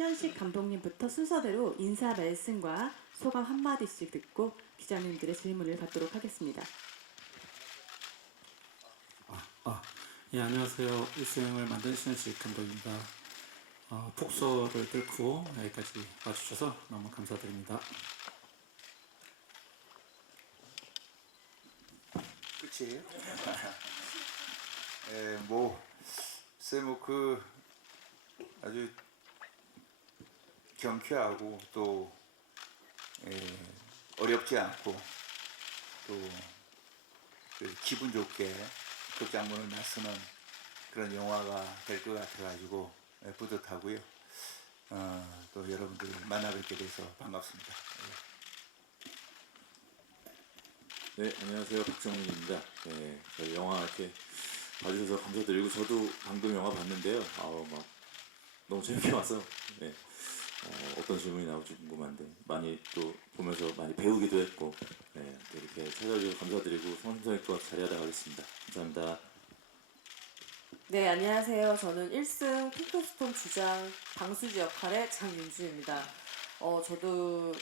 신현식 감독님부터 순서대로 인사 말씀과 소감 한마디씩 듣고 기자님들의 질문을 받도록 하겠습니다. 예, 안녕하세요. 일생을 만든 신현식 감독입니다. 폭소를 뚫고 여기까지 와주셔서 너무 감사드립니다. 끝이에요? 예, 글쎄 아주 경쾌하고 또 어렵지 않고 또 기분 좋게 극장문을 나서는 그런 영화가 될 것 같아가지고 뿌듯하고요. 또 여러분들 만나 뵙게 돼서 반갑습니다. 네, 안녕하세요. 박정민입니다. 네, 저희 영화 이렇게 봐주셔서 감사드리고, 저도 방금 영화 봤는데요. 막 너무 재밌게 봐서 네, 어떤 질문이 나올지 궁금한데 많이 또 보면서 많이 배우기도 했고, 네, 또 이렇게 찾아주셔서 감사드리고 성심성의껏 자리하도록 하겠습니다. 감사합니다. 네, 안녕하세요. 저는 1승 핑크스톤 주장 방수지 역할의 장윤주입니다. 저도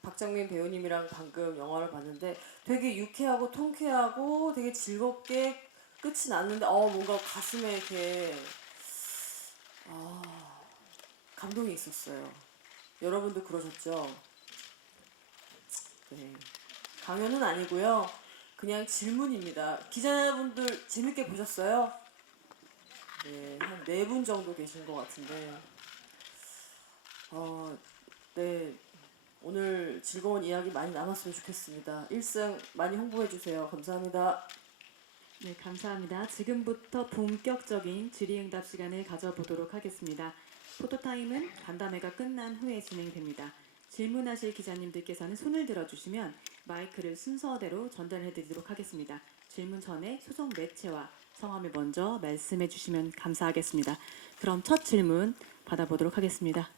박정민 배우님이랑 방금 영화를 봤는데 되게 유쾌하고 통쾌하고 되게 즐겁게 끝이 났는데 뭔가 가슴에 이렇게 감동이 있었어요. 여러분도 그러셨죠? 네. 강연은 아니고요. 그냥 질문입니다. 기자분들 재밌게 보셨어요? 네, 한 4분 정도 계신 것 같은데 네, 오늘 즐거운 이야기 많이 나눴으면 좋겠습니다. 1승 많이 홍보해주세요. 감사합니다. 네, 감사합니다. 지금부터 본격적인 질의응답 시간을 가져보도록 하겠습니다. 포토타임은 간담회가 끝난 후에 진행됩니다. 질문하실 기자님들께서는 손을 들어주시면 마이크를 순서대로 전달해드리도록 하겠습니다. 질문 전에 소속 매체와 성함을 먼저 말씀해 주시면 감사하겠습니다. 그럼 첫 질문 받아보도록 하겠습니다.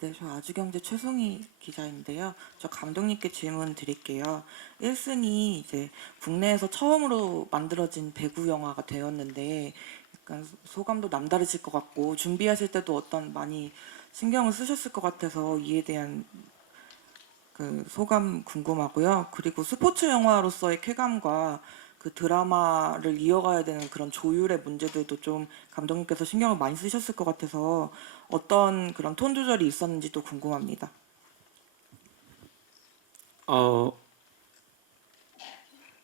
네, 저 아주경제 최송희 기자인데요. 저 감독님께 질문 드릴게요. 1승이 이제 국내에서 처음으로 만들어진 배구 영화가 되었는데 약간 소감도 남다르실 것 같고 준비하실 때도 많이 신경을 쓰셨을 것 같아서 이에 대한 소감 궁금하고요. 그리고 스포츠 영화로서의 쾌감과 드라마를 이어가야 되는 그런 조율의 문제들도 좀 감독님께서 신경을 많이 쓰셨을 것 같아서 어떤 그런 톤 조절이 있었는지도 궁금합니다.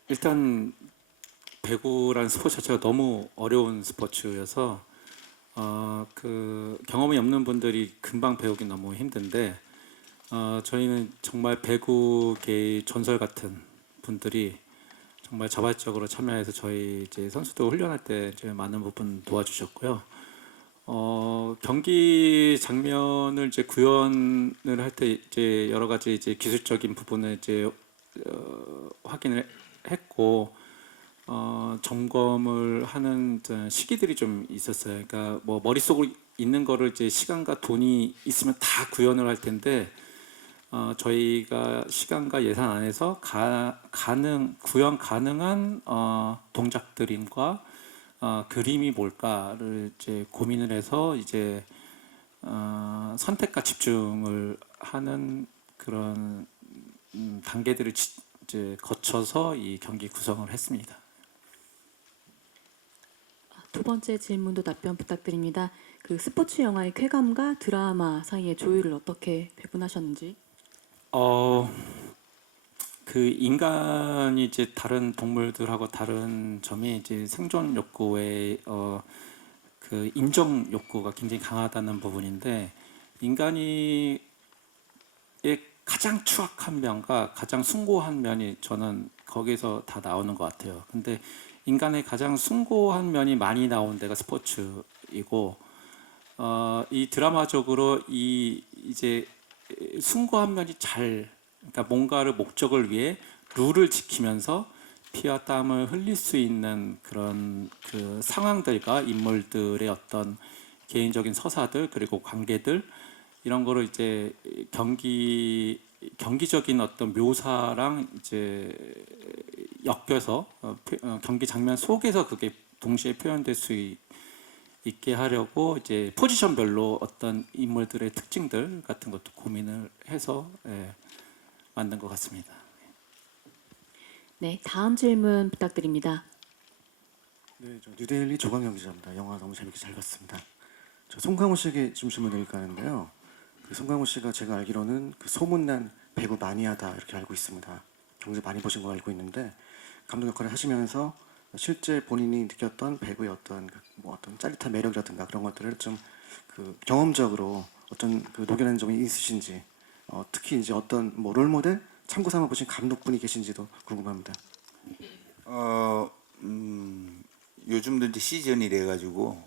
일단 배구라는 스포츠 자체가 너무 어려운 스포츠여서 경험이 없는 분들이 금방 배우기 너무 힘든데 저희는 정말 배구계의 전설 같은 분들이 정말 자발적으로 참여해서 저희 이제 선수들 훈련할 때 이제 많은 부분 도와주셨고요. 경기 장면을 이제 구현을 할 때 이제 여러 가지 이제 기술적인 부분을 이제 확인을 했고 점검을 하는 시기들이 좀 있었어요. 그러니까 뭐 머릿속으로 있는 거를 이제 시간과 돈이 있으면 다 구현을 할 텐데 저희가 시간과 예산 안에서 구현 가능한 동작들인과 그림이 뭘까를 이제 고민을 해서 이제 선택과 집중을 하는 그런 단계들을 이제 거쳐서 이 경기 구성을 했습니다. 두 번째 질문도 답변 부탁드립니다. 스포츠 영화의 쾌감과 드라마 사이의 조율을 어떻게 배분하셨는지? 인간이 이제 다른 동물들하고 다른 점이 이제 생존 욕구의 인정 욕구가 굉장히 강하다는 부분인데 인간이 가장 추악한 면과 가장 숭고한 면이 저는 거기서 다 나오는 것 같아요. 근데 인간의 가장 숭고한 면이 많이 나온 데가 스포츠이고 이 드라마적으로 이제 숭고한 면이 그러니까 뭔가를 목적을 위해 룰을 지키면서 피와 땀을 흘릴 수 있는 그런 상황들과 인물들의 어떤 개인적인 서사들 그리고 관계들 이런 거를 이제 경기적인 어떤 묘사랑 이제 엮여서 경기 장면 속에서 그게 동시에 표현될 수 있게 하려고 이제 포지션별로 어떤 인물들의 특징들 같은 것도 고민을 해서 만든 것 같습니다. 네, 다음 질문 부탁드립니다. 네, 저 뉴데일리 조광영 기자입니다. 영화 너무 재밌게 잘 봤습니다. 저 송강호 씨에게 좀 질문드릴까 하는데요. 그 송강호 씨가 제가 알기로는 그 소문난 배구 마니아다 이렇게 알고 있습니다. 굉장히 많이 보신 거 알고 있는데 감독 역할을 하시면서 실제 본인이 느꼈던 배구의 어떤 뭐 어떤 짜릿한 매력이라든가 그런 것들을 좀 그 경험적으로 어떤 그 녹여낸 점이 있으신지 특히 이제 어떤 뭐 롤모델 참고 삼아 보신 감독분이 계신지도 궁금합니다. 요즘도 이제 시즌이래 가지고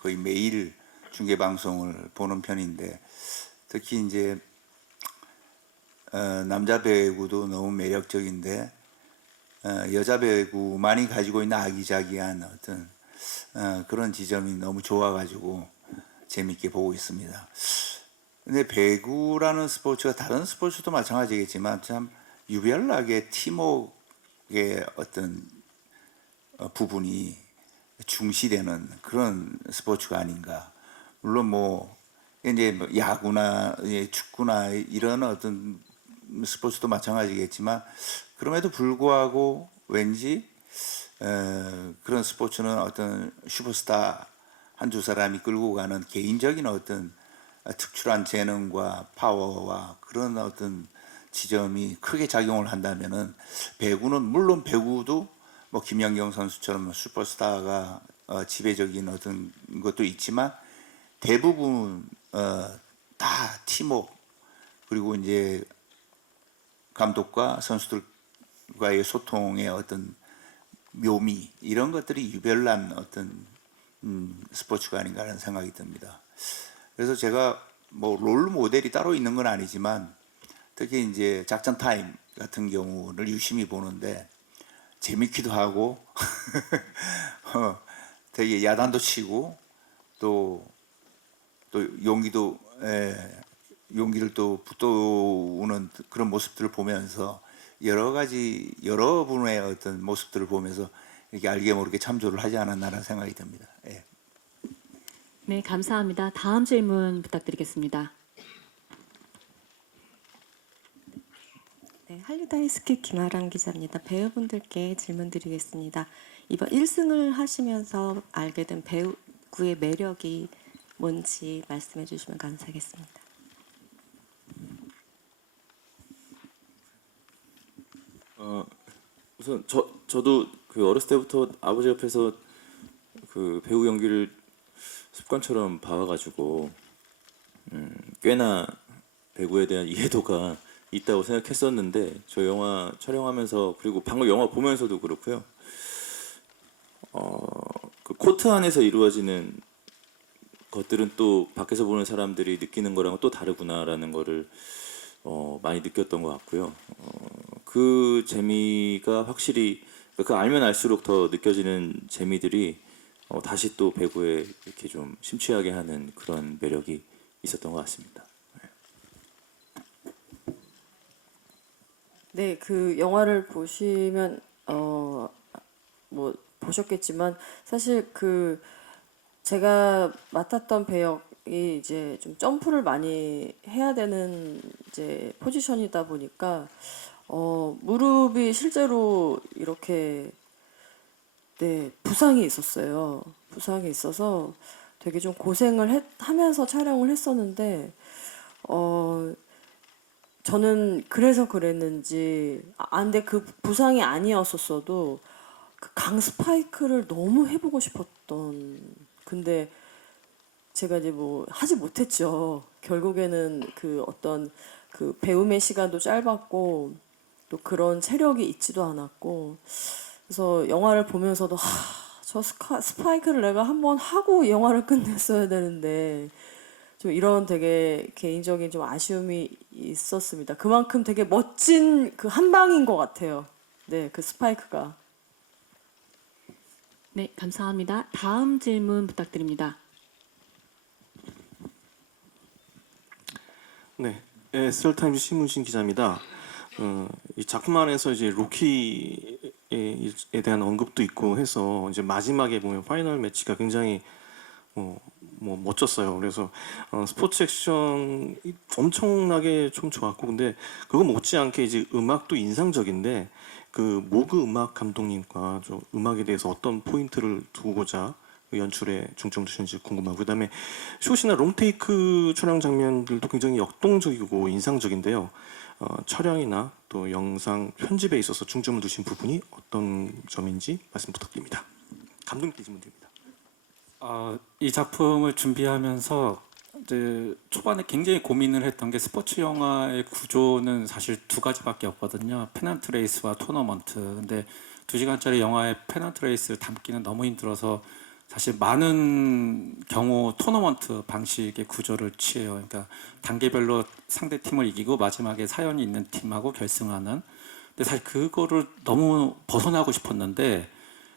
거의 매일 중계 방송을 보는 편인데 특히 이제 남자 배구도 너무 매력적인데 여자 배구만이 가지고 있는 아기자기한 어떤 그런 지점이 너무 좋아가지고 재밌게 보고 있습니다. 근데 배구라는 스포츠가 다른 스포츠도 마찬가지겠지만 참 유별나게 팀워크의 어떤 부분이 중시되는 그런 스포츠가 아닌가. 물론 뭐 이제 야구나 축구나 이런 어떤 스포츠도 마찬가지겠지만 그럼에도 불구하고 왠지 그런 스포츠는 어떤 슈퍼스타 한두 사람이 끌고 가는 개인적인 어떤 특출한 재능과 파워와 그런 어떤 지점이 크게 작용을 한다면은 배구는 물론 배구도 뭐 김연경 선수처럼 슈퍼스타가 지배적인 어떤 것도 있지만 대부분 다 팀워크 그리고 이제 감독과 선수들과의 소통의 어떤 묘미 이런 것들이 유별난 어떤 스포츠가 아닌가 하는 생각이 듭니다. 그래서 제가 뭐 롤 모델이 따로 있는 건 아니지만 특히 이제 작전 타임 같은 경우를 유심히 보는데 재밌기도 하고 되게 야단도 치고 또 용기를 또 북돋우는 그런 모습들을 보면서 여러 분의 어떤 모습들을 보면서 이렇게 알게 모르게 참조를 하지 않았나라는 생각이 듭니다. 예. 네, 감사합니다. 다음 질문 부탁드리겠습니다. 네, 할리다이스키 김아랑 기자입니다. 배우분들께 질문 드리겠습니다. 이번 1승을 하시면서 알게 된 배구의 매력이 뭔지 말씀해 주시면 감사하겠습니다. 우선 저도 그 어렸을 때부터 아버지 옆에서 그 배우 연기를 습관처럼 봐와가지고 꽤나 배구에 대한 이해도가 있다고 생각했었는데 저 영화 촬영하면서 그리고 방금 영화 보면서도 그렇고요. 그 코트 안에서 이루어지는 것들은 또 밖에서 보는 사람들이 느끼는 거랑은 또 다르구나라는 거를 많이 느꼈던 것 같고요. 그 재미가 확실히 그 알면 알수록 더 느껴지는 재미들이 다시 또 배구에 이렇게 좀 심취하게 하는 그런 매력이 있었던 것 같습니다. 네, 그 영화를 보시면 뭐 보셨겠지만 사실 그 제가 맡았던 배역이 이제 좀 점프를 많이 해야 되는 이제 포지션이다 보니까 무릎이 실제로 이렇게 부상이 있었어요. 부상이 있어서 되게 좀 고생을 하면서 촬영을 했었는데 저는 그래서 그랬는지 근데 그 부상이 아니었었어도 그 강 스파이크를 너무 해보고 싶었던 근데 제가 이제 뭐 하지 못했죠. 결국에는 그 어떤 그 배움의 시간도 짧았고 또 그런 체력이 있지도 않았고 그래서 영화를 보면서도 저 스파이크를 내가 한번 하고 영화를 끝냈어야 되는데 좀 이런 되게 개인적인 좀 아쉬움이 있었습니다. 그만큼 되게 멋진 그 한 방인 것 같아요. 네, 그 스파이크가. 네, 감사합니다. 다음 질문 부탁드립니다. 네, SR타임즈 신문신 기자입니다. 이 작품 안에서 이제 로키에 대한 언급도 있고 해서 이제 마지막에 보면 파이널 매치가 굉장히 뭐 멋졌어요. 그래서 스포츠 액션이 엄청나게 좀 좋았고, 근데 그거 못지않게 이제 음악도 인상적인데 그 모그 음악 감독님과 좀 음악에 대해서 어떤 포인트를 두고자 그 연출에 중점 두시는지 궁금하고, 그다음에 숏이나 롱테이크 촬영 장면들도 굉장히 역동적이고 인상적인데요. 촬영이나 또 영상 편집에 있어서 중점을 두신 부분이 어떤 점인지 말씀 부탁드립니다. 감독님께 질문 드립니다. 이 작품을 준비하면서 이제 초반에 굉장히 고민을 했던 게 스포츠 영화의 구조는 사실 두 가지밖에 없거든요. 페넌트 레이스와 토너먼트. 근데 2시간짜리 영화에 페넌트 레이스를 담기는 너무 힘들어서 사실 많은 경우 토너먼트 방식의 구조를 취해요. 그러니까 단계별로 상대 팀을 이기고 마지막에 사연이 있는 팀하고 결승하는. 근데 사실 그거를 너무 벗어나고 싶었는데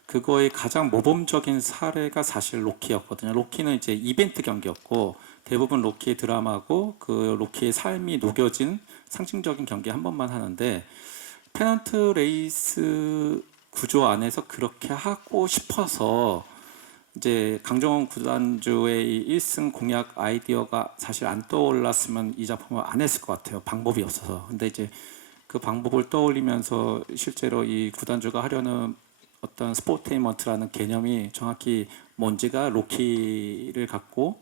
그거의 가장 모범적인 사례가 사실 로키였거든요. 로키는 이제 이벤트 경기였고 대부분 로키의 드라마고 그 로키의 삶이 녹여진 상징적인 경기 한 번만 하는데 페넌트 레이스 구조 안에서 그렇게 하고 싶어서 이제 강정원 구단주의 이 1승 공약 아이디어가 사실 안 떠올랐으면 이 작품을 안 했을 것 같아요. 방법이 없어서. 근데 이제 그 방법을 떠올리면서 실제로 이 구단주가 하려는 어떤 스포테인먼트라는 개념이 정확히 뭔지가 로키를 갖고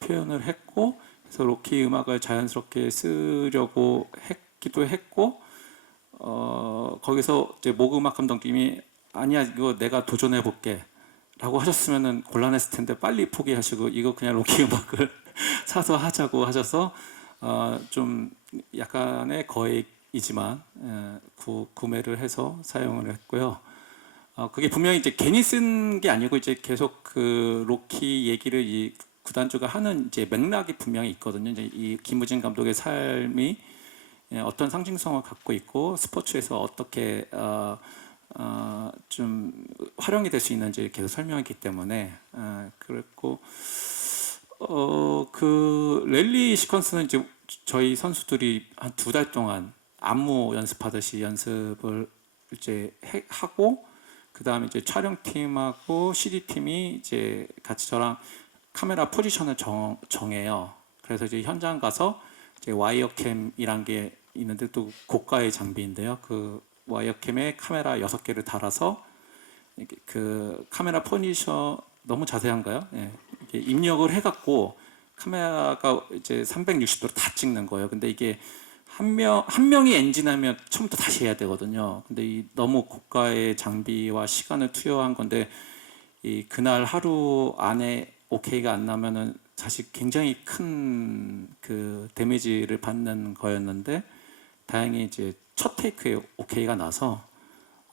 표현을 했고, 그래서 로키 음악을 자연스럽게 쓰려고 했기도 했고, 거기서 이제 모그 음악 감독님이 아니야 이거 내가 도전해 볼게 라고 하셨으면은 곤란했을 텐데 빨리 포기하시고 이거 그냥 로키 음악을 사서 하자고 하셔서 좀 약간의 거액이지만 구매를 해서 사용을 했고요. 그게 분명히 이제 괜히 쓴 게 아니고 이제 계속 그 로키 얘기를 이 구단주가 하는 이제 맥락이 분명히 있거든요. 이제 이 김우진 감독의 삶이 어떤 상징성을 갖고 있고 스포츠에서 어떻게 좀 활용이 될 수 있는지 계속 설명했기 때문에 그랬고 그 랠리 시퀀스는 이제 저희 선수들이 한 2달 동안 안무 연습하듯이 연습을 이제 하고 그 다음에 이제 촬영팀하고 CD팀이 이제 같이 저랑 카메라 포지션을 정해요. 그래서 이제 현장 가서 이제 와이어캠이란 게 있는데 또 고가의 장비인데요. 그 와이어캠에 카메라 6개를 달아서 그 카메라 포지션 너무 자세한가요? 예. 이게 입력을 해갖고 카메라가 이제 360도로 다 찍는 거예요. 근데 이게 한 명이 엔진하면 처음부터 다시 해야 되거든요. 근데 이 너무 고가의 장비와 시간을 투여한 건데 이 그날 하루 안에 오케이가 안 나면은 사실 굉장히 큰 그 데미지를 받는 거였는데 다행히 이제 첫 테이크에 오케이가 나서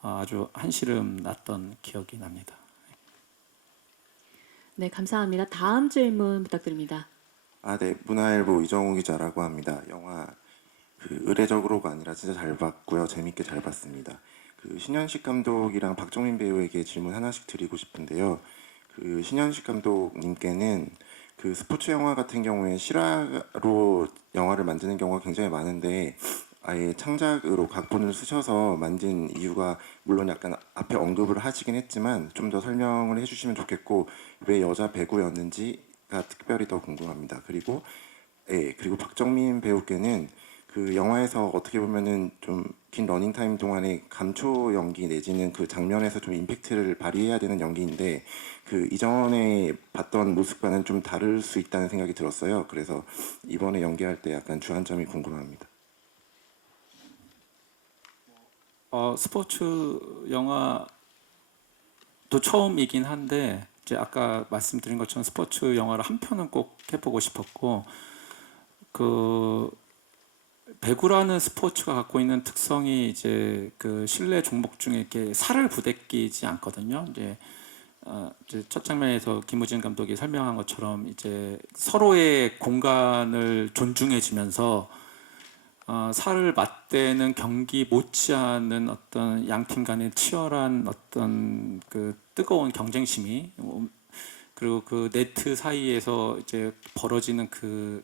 아주 한시름 났던 기억이 납니다. 네, 감사합니다. 다음 질문 부탁드립니다. 네, 문화일보 이정우 기자라고 합니다. 영화 의례적으로가 아니라 진짜 잘 봤고요. 재밌게 잘 봤습니다. 신현식 감독이랑 박정민 배우에게 질문 하나씩 드리고 싶은데요. 신현식 감독님께는 스포츠 영화 같은 경우에 실화로 영화를 만드는 경우가 굉장히 많은데 아예 창작으로 각본을 쓰셔서 만든 이유가 물론 약간 앞에 언급을 하시긴 했지만 좀 더 설명을 해주시면 좋겠고 왜 여자 배구였는지가 특별히 더 궁금합니다. 그리고 박정민 배우께는 영화에서 어떻게 보면은 좀 긴 러닝타임 동안에 감초 연기 내지는 그 장면에서 좀 임팩트를 발휘해야 되는 연기인데 이전에 봤던 모습과는 좀 다를 수 있다는 생각이 들었어요. 그래서 이번에 연기할 때 약간 주안점이 궁금합니다. 스포츠 영화도 처음이긴 한데 이제 아까 말씀드린 것처럼 스포츠 영화를 한 편은 꼭 해보고 싶었고 배구라는 스포츠가 갖고 있는 특성이 이제 그 실내 종목 중에 이렇게 살을 부대끼지 않거든요. 이제 첫 장면에서 김우진 감독이 설명한 것처럼 이제 서로의 공간을 존중해주면서 살을 맞대는 경기 못지않은 어떤 양팀 간의 치열한 어떤 그 뜨거운 경쟁심이 그리고 그 네트 사이에서 이제 벌어지는 그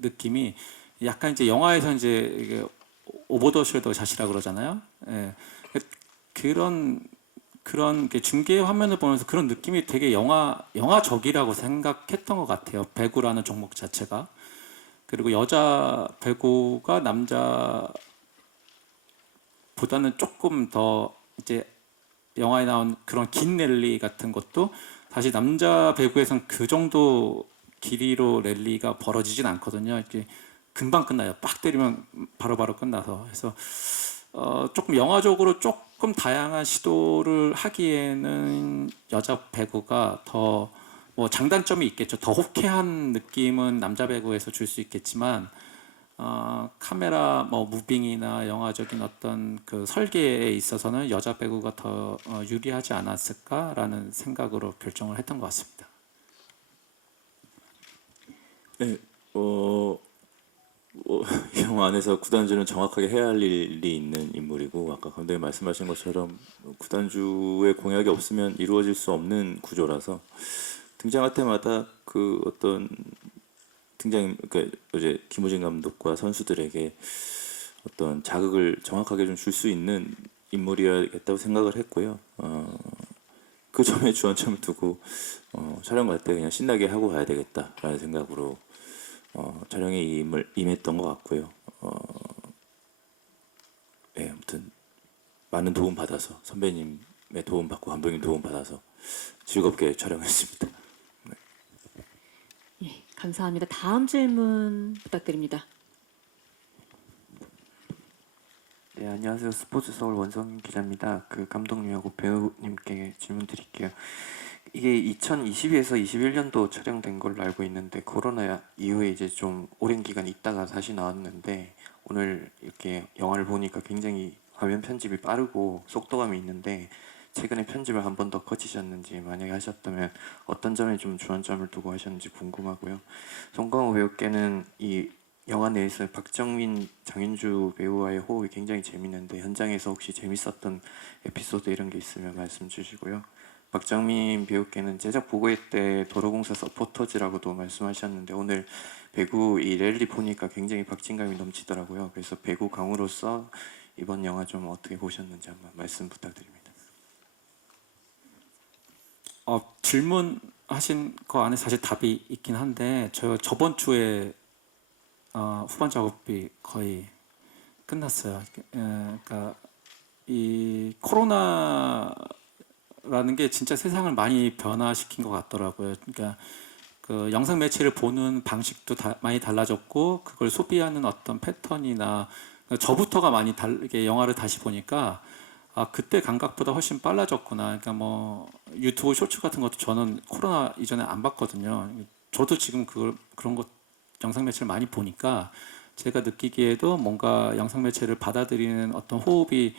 느낌이 약간 이제 영화에서 이제 오버 더 숄더 샷이라 그러잖아요. 예. 그런 그런 이렇게 중계 화면을 보면서 그런 느낌이 되게 영화적이라고 생각했던 것 같아요. 배구라는 종목 자체가. 그리고 여자 배구가 남자보다는 조금 더 이제 영화에 나온 그런 긴 랠리 같은 것도 사실 남자 배구에선 그 정도 길이로 랠리가 벌어지진 않거든요. 이렇게 금방 끝나요. 빡 때리면 바로바로 끝나서. 그래서 조금 영화적으로 조금 다양한 시도를 하기에는 여자 배구가 더 뭐 장단점이 있겠죠. 더 호쾌한 느낌은 남자 배구에서 줄 수 있겠지만 카메라 뭐 무빙이나 영화적인 어떤 그 설계에 있어서는 여자 배구가 더 유리하지 않았을까라는 생각으로 결정을 했던 것 같습니다. 네, 영화 안에서 구단주는 정확하게 해야 할 일이 있는 인물이고 아까 감독님 말씀하신 것처럼 구단주의 공약이 없으면 이루어질 수 없는 구조라서 등장할 때마다 그 어떤 그러니까 어제 김우진 감독과 선수들에게 어떤 자극을 정확하게 좀 줄 수 있는 인물이어야겠다고 생각을 했고요. 그 점에 주안점을 두고 촬영 갈 때 그냥 신나게 하고 가야 되겠다라는 생각으로 촬영에 임했던 것 같고요. 네, 아무튼 많은 도움 받아서 선배님의 도움 받고 감독님 도움 받아서 즐겁게 촬영했습니다. 예, 감사합니다. 다음 질문 부탁드립니다. 네, 안녕하세요. 스포츠 서울 원성 기자입니다. 그 감독님하고 배우님께 질문 드릴게요. 이게 2020에서 21년도 촬영된 걸로 알고 있는데 코로나 이후에 이제 좀 오랜 기간 있다가 다시 나왔는데 오늘 이렇게 영화를 보니까 굉장히 화면 편집이 빠르고 속도감이 있는데 최근에 편집을 한 번 더 거치셨는지 만약에 하셨다면 어떤 점에 좀 주안점을 두고 하셨는지 궁금하고요. 송강호 배우께는 이 영화 내에서 박정민, 장윤주 배우와의 호흡이 굉장히 재밌는데 현장에서 혹시 재밌었던 에피소드 이런 게 있으면 말씀 주시고요. 박정민 배우께는 제작 보고회 때 도로공사 서포터즈라고도 말씀하셨는데 오늘 배구 이 랠리 보니까 굉장히 박진감이 넘치더라고요. 그래서 배구 강으로서 이번 영화 좀 어떻게 보셨는지 한번 말씀 부탁드립니다. 질문하신 거 안에 사실 답이 있긴 한데 저번 주에 후반 작업이 거의 끝났어요. 그러니까 이 코로나라는 게 진짜 세상을 많이 변화시킨 것 같더라고요. 그러니까 그 영상 매체를 보는 방식도 많이 달라졌고 그걸 소비하는 어떤 패턴이나 저부터가 많이 다르게 영화를 다시 보니까 그때 감각보다 훨씬 빨라졌구나. 그러니까 뭐 유튜브 쇼츠 같은 것도 저는 코로나 이전에 안 봤거든요. 저도 지금 그런 것 영상 매체를 많이 보니까 제가 느끼기에도 뭔가 영상 매체를 받아들이는 어떤 호흡이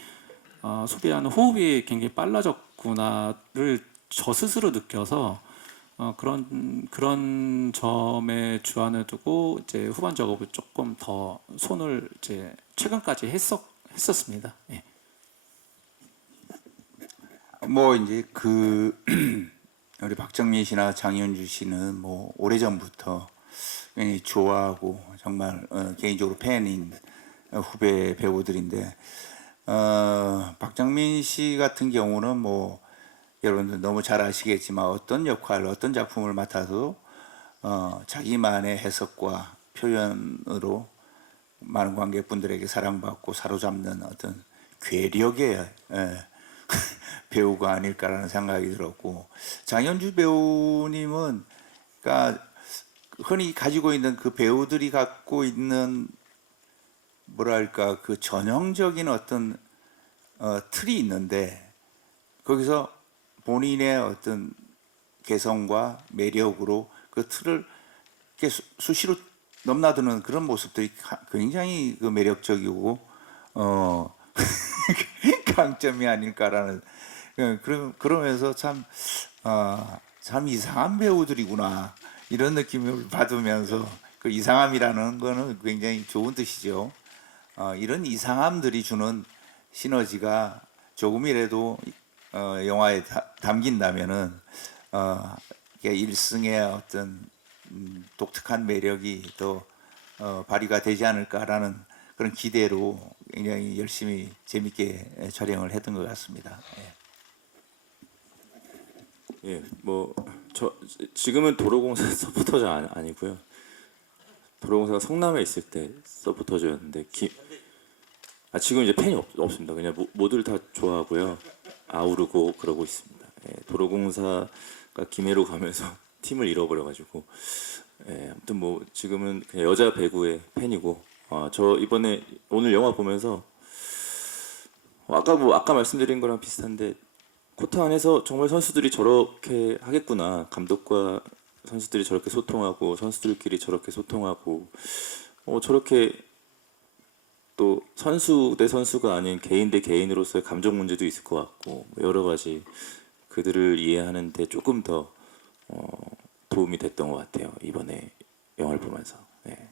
소비하는 호흡이 굉장히 빨라졌구나를 저 스스로 느껴서 그런 점에 주안을 두고 이제 후반 작업을 조금 더 손을 이제 최근까지 했었습니다. 예. 뭐 이제 우리 박정민 씨나 장윤주 씨는 뭐 오래전부터 굉장히 좋아하고 정말 개인적으로 팬인 후배 배우들인데 박정민 씨 같은 경우는 뭐 여러분들 너무 잘 아시겠지만 어떤 역할, 어떤 작품을 맡아도 자기만의 해석과 표현으로 많은 관객분들에게 사랑받고 사로잡는 어떤 괴력의 배우가 아닐까라는 생각이 들었고 장윤주 배우님은 그러니까 흔히 가지고 있는 그 배우들이 갖고 있는 뭐랄까 그 전형적인 어떤 틀이 있는데 거기서 본인의 어떤 개성과 매력으로 그 틀을 이렇게 수시로 넘나드는 그런 모습들이 굉장히 그 매력적이고 강점이 아닐까라는 그러면서 참 이상한 배우들이구나 이런 느낌을 받으면서 그 이상함이라는 거는 굉장히 좋은 뜻이죠. 이런 이상함들이 주는 시너지가 조금이라도 영화에 담긴다면은 일승의 어떤 독특한 매력이 더 발휘가 되지 않을까라는 그런 기대로 굉장히 열심히 재밌게 촬영을 했던 것 같습니다. 예. 예, 뭐 저 지금은 도로공사 서포터가 아니고요. 도로공사가 성남에 있을 때 서포터즈였는데 지금 이제 팬이 없습니다. 그냥 모두를 다 좋아하고요. 아우르고 그러고 있습니다. 예, 도로공사가 김해로 가면서 팀을 잃어버려가지고 아무튼 뭐 지금은 그냥 여자 배구의 팬이고 저 이번에 오늘 영화 보면서 아까 말씀드린 거랑 비슷한데 코트 안에서 정말 선수들이 저렇게 하겠구나. 감독과 선수들이 저렇게 소통하고 선수들끼리 저렇게 소통하고 저렇게 또 선수 대 선수가 아닌 개인 대 개인으로서의 감정 문제도 있을 것 같고 여러 가지 그들을 이해하는 데 조금 더 도움이 됐던 것 같아요. 이번에 영화를 보면서. 네.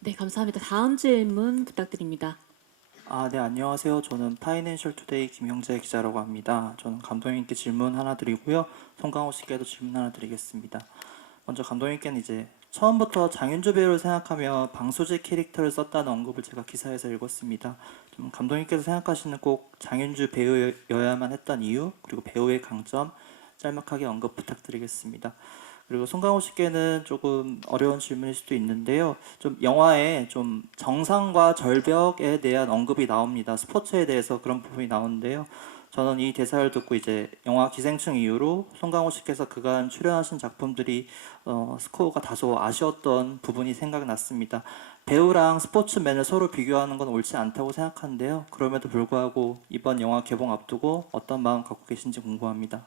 네, 감사합니다. 다음 질문 부탁드립니다. 네, 안녕하세요. 저는 파이낸셜 투데이 김영재 기자라고 합니다. 저는 감독님께 질문 하나 드리고요. 송강호 씨께도 질문 하나 드리겠습니다. 먼저 감독님께는 이제 처음부터 장윤주 배우를 생각하며 방수지 캐릭터를 썼다는 언급을 제가 기사에서 읽었습니다. 좀 감독님께서 생각하시는 꼭 장윤주 배우여야만 했던 이유, 그리고 배우의 강점 짤막하게 언급 부탁드리겠습니다. 그리고 송강호 씨께는 조금 어려운 질문일 수도 있는데요. 좀 영화에 좀 정상과 절벽에 대한 언급이 나옵니다. 스포츠에 대해서 그런 부분이 나오는데요. 저는 이 대사를 듣고 이제 영화 기생충 이후로 송강호 씨께서 그간 출연하신 작품들이 스코어가 다소 아쉬웠던 부분이 생각났습니다. 배우랑 스포츠맨을 서로 비교하는 건 옳지 않다고 생각하는데요. 그럼에도 불구하고 이번 영화 개봉 앞두고 어떤 마음 갖고 계신지 궁금합니다.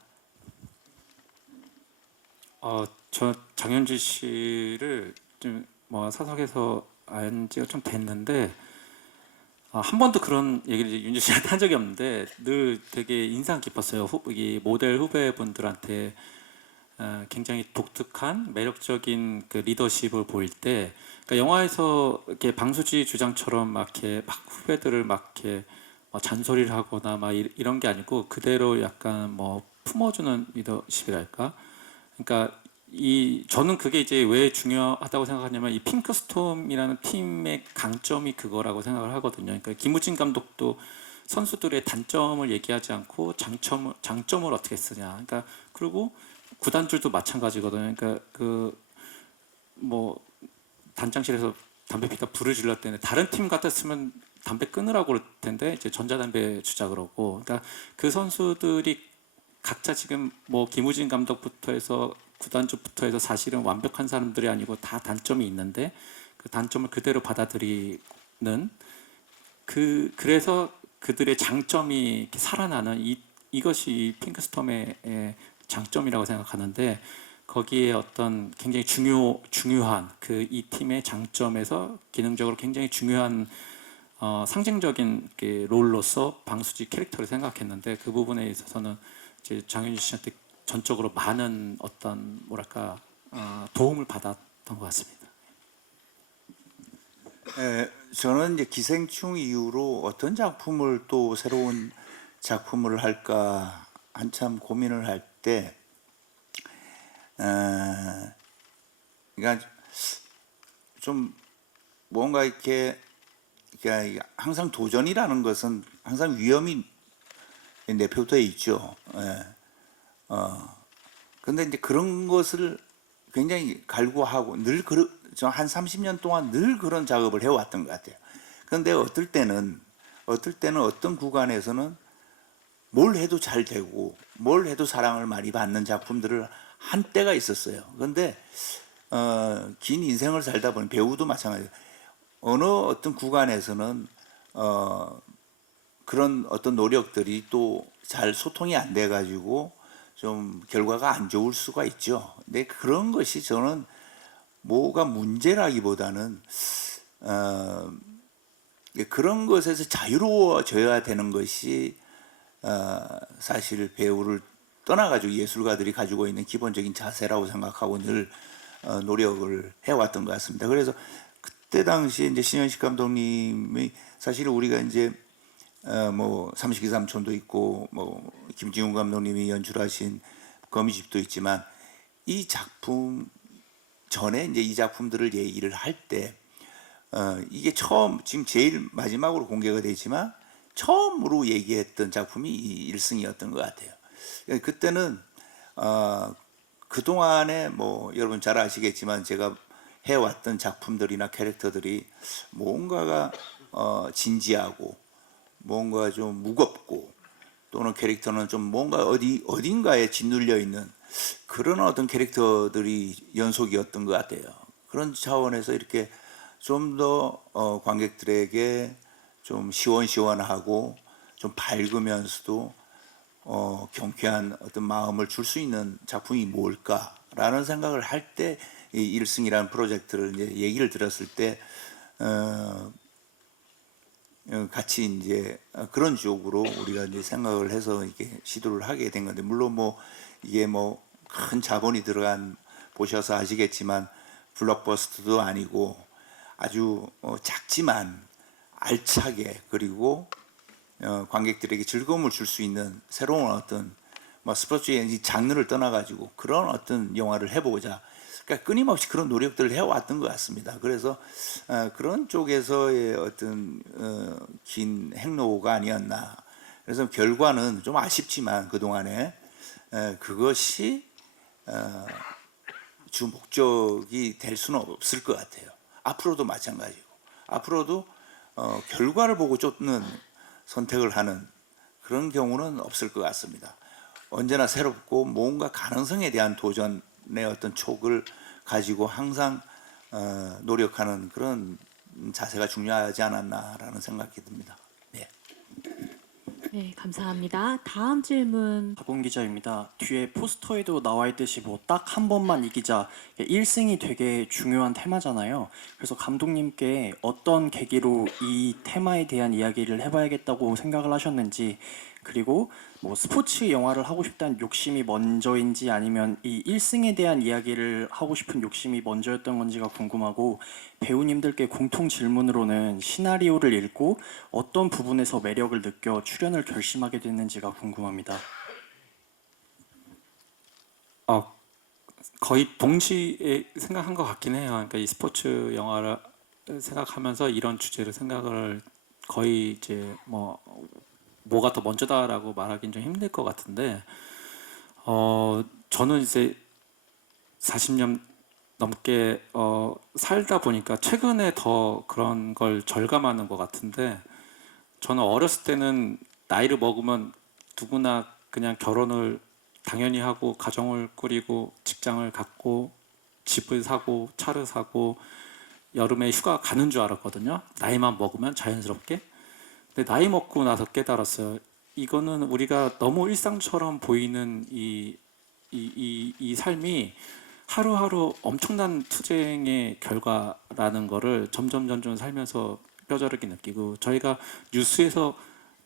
저 장윤주 씨를 좀 뭐 사석에서 안 지가 좀 됐는데 한 번도 그런 얘기를 윤주 씨한테 한 적이 없는데 늘 되게 인상 깊었어요. 이 모델 후배분들한테 굉장히 독특한 매력적인 그 리더십을 보일 때, 그러니까 영화에서 이렇게 방수지 주장처럼 막 이렇게 막 후배들을 막 이렇게 잔소리를 하거나 막 이런 게 아니고 그대로 약간 뭐 품어주는 리더십이랄까. 그러니까 저는 그게 이제 왜 중요하다고 생각하냐면 이 핑크스톰이라는 팀의 강점이 그거라고 생각을 하거든요. 그러니까 김우진 감독도 선수들의 단점을 얘기하지 않고 장점을 어떻게 쓰냐. 그러니까 그리고 구단주도 마찬가지거든요. 그러니까 그 뭐 단장실에서 담배 피다 불을 질렀대는데 다른 팀 같았으면 담배 끊으라고 그럴 텐데 이제 전자담배 주자 그러고. 그러니까 그 선수들이 각자 지금 뭐 김우진 감독부터 해서 구단주부터 해서 사실은 완벽한 사람들이 아니고 다 단점이 있는데 그 단점을 그대로 받아들이는 그래서 그들의 장점이 이렇게 살아나는 이것이 핑크스톰의 장점이라고 생각하는데 거기에 어떤 굉장히 중요한 그 이 팀의 장점에서 기능적으로 굉장히 중요한 상징적인 롤로서 방수지 캐릭터를 생각했는데 그 부분에 있어서는 이제 장윤주 씨한테 전적으로 많은 어떤 뭐랄까 도움을 받았던 것 같습니다. 저는 이제 기생충 이후로 어떤 작품을 또 새로운 작품을 할까 한참 고민을 할 때, 그러니까 좀 뭔가 이렇게 그러니까 항상 도전이라는 것은 항상 위험이 내포되어 있죠. 근데 이제 그런 것을 굉장히 갈구하고 늘 저 한 30년 동안 늘 그런 작업을 해왔던 것 같아요. 그런데 어떨 때는 어떤 구간에서는 뭘 해도 잘 되고 뭘 해도 사랑을 많이 받는 작품들을 한 때가 있었어요. 그런데 긴 인생을 살다 보니 배우도 마찬가지예요. 어느 어떤 구간에서는 그런 어떤 노력들이 또 잘 소통이 안 돼 가지고 좀 결과가 안 좋을 수가 있죠. 근데 그런 것이 저는 뭐가 문제라기보다는 그런 것에서 자유로워져야 되는 것이 사실 배우를 떠나가지고 예술가들이 가지고 있는 기본적인 자세라고 생각하고 늘 노력을 해왔던 것 같습니다. 그래서 그때 당시에 이제 신현식 감독님이 사실 우리가 이제 뭐 삼식이 삼촌도 있고 뭐 김지훈 감독님이 연출하신 거미집도 있지만 이 작품 전에 이제 이 작품들을 얘기를 할 때 이게 지금 제일 마지막으로 공개가 되지만 처음으로 얘기했던 작품이 이 1승이었던 것 같아요. 그때는 그 동안에 뭐 여러분 잘 아시겠지만 제가 해왔던 작품들이나 캐릭터들이 뭔가가 진지하고 뭔가 좀 무겁고 또는 캐릭터는 좀 뭔가 어딘가에 짓눌려 있는 그런 어떤 캐릭터들이 연속이었던 것 같아요. 그런 차원에서 이렇게 좀 더 관객들에게 좀 시원시원하고 좀 밝으면서도 경쾌한 어떤 마음을 줄 수 있는 작품이 뭘까라는 생각을 할 때 이 1승이라는 프로젝트를 이제 얘기를 들었을 때 같이 이제 그런 쪽으로 우리가 이제 생각을 해서 이렇게 시도를 하게 된 건데, 물론 뭐 이게 뭐 큰 자본이 들어간, 보셔서 아시겠지만 블록버스터도 아니고 아주 작지만 알차게, 그리고 관객들에게 즐거움을 줄 수 있는 새로운 어떤 뭐 스포츠의 장르를 떠나가지고 그런 어떤 영화를 해보자, 그러니까 끊임없이 그런 노력들을 해왔던 것 같습니다. 그래서 그런 쪽에서의 어떤 긴 행로가 아니었나. 그래서 결과는 좀 아쉽지만 그동안에 그것이 주 목적이 될 수는 없을 것 같아요. 앞으로도 마찬가지고, 앞으로도 결과를 보고 쫓는 선택을 하는 그런 경우는 없을 것 같습니다. 언제나 새롭고 뭔가 가능성에 대한 도전의 어떤 촉을 가지고 항상 노력하는 그런 자세가 중요하지 않았나라는 생각이 듭니다. 네. 네, 감사합니다. 다음 질문. 박원 기자입니다. 뒤에 포스터에도 나와 있듯이 뭐 딱 한 번만 이기자, 1승이 되게 중요한 테마잖아요. 그래서 감독님께 어떤 계기로 이 테마에 대한 이야기를 해봐야겠다고 생각을 하셨는지, 그리고 뭐 스포츠 영화를 하고 싶다는 욕심이 먼저인지 아니면 이 1승에 대한 이야기를 하고 싶은 욕심이 먼저였던 건지가 궁금하고, 배우님들께 공통 질문으로는 시나리오를 읽고 어떤 부분에서 매력을 느껴 출연을 결심하게 됐는지가 궁금합니다. 거의 동시에 생각한 것 같긴 해요. 그러니까 이 스포츠 영화를 생각하면서 이런 주제를 생각을 거의 이제 뭐가 더 먼저다라고 말하기는 좀 힘들 것 같은데, 저는 이제 40년 넘게 살다 보니까 최근에 더 그런 걸 절감하는 것 같은데, 저는 어렸을 때는 나이를 먹으면 누구나 그냥 결혼을 당연히 하고 가정을 꾸리고 직장을 갖고 집을 사고 차를 사고 여름에 휴가 가는 줄 알았거든요. 나이만 먹으면 자연스럽게. 근데 나이 먹고 나서 깨달았어요. 이거는 우리가 너무 일상처럼 보이는 이 삶이 하루하루 엄청난 투쟁의 결과라는 거를 점점 살면서 뼈저리게 느끼고, 저희가 뉴스에서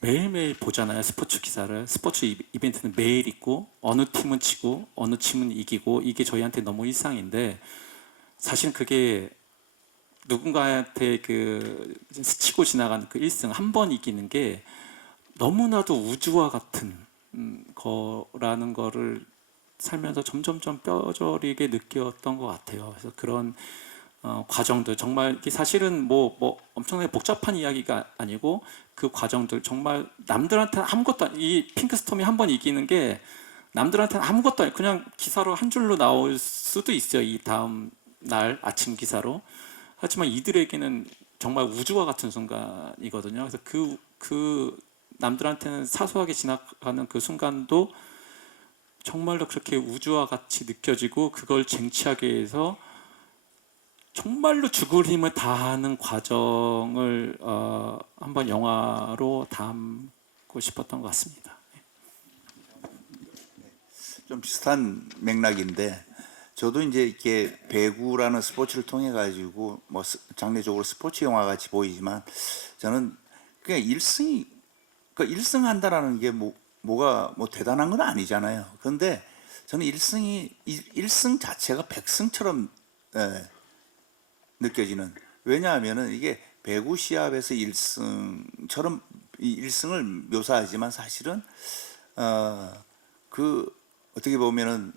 매일매일 보잖아요. 스포츠 기사를. 스포츠 이벤트는 매일 있고 어느 팀은 치고 어느 팀은 이기고, 이게 저희한테 너무 일상인데, 사실 그게 누군가한테 그 스치고 지나가는 그 1승 한 번 이기는 게 너무나도 우주와 같은 거라는 거를 살면서 점점 뼈저리게 느꼈던 것 같아요. 그래서 그런 과정들, 정말 이게 사실은 뭐 엄청나게 복잡한 이야기가 아니고, 그 과정들 정말 남들한테는 아무것도 이 핑크스톰이 한 번 이기는 게 남들한테는 아무것도 아니고 그냥 기사로 한 줄로 나올 수도 있어요. 이 다음 날 아침 기사로. 하지만 이들에게는 정말 우주와 같은 순간이거든요. 그래서 그 남들한테는 사소하게 지나가는 그 순간도 정말로 그렇게 우주와 같이 느껴지고, 그걸 쟁취하기 위해서 정말로 죽을 힘을 다하는 과정을 한번 영화로 담고 싶었던 것 같습니다. 좀 비슷한 맥락인데, 저도 이제 이렇게 배구라는 스포츠를 통해 가지고 뭐 장르적으로 스포츠 영화 같이 보이지만, 저는 그냥 1승이 그러니까 1승 한다라는 게 뭐가 대단한 건 아니잖아요. 그런데 저는 1승 자체가 100승처럼 느껴지는. 왜냐하면은 이게 배구 시합에서 1승처럼 1승을 묘사하지만, 사실은 그 어떻게 보면은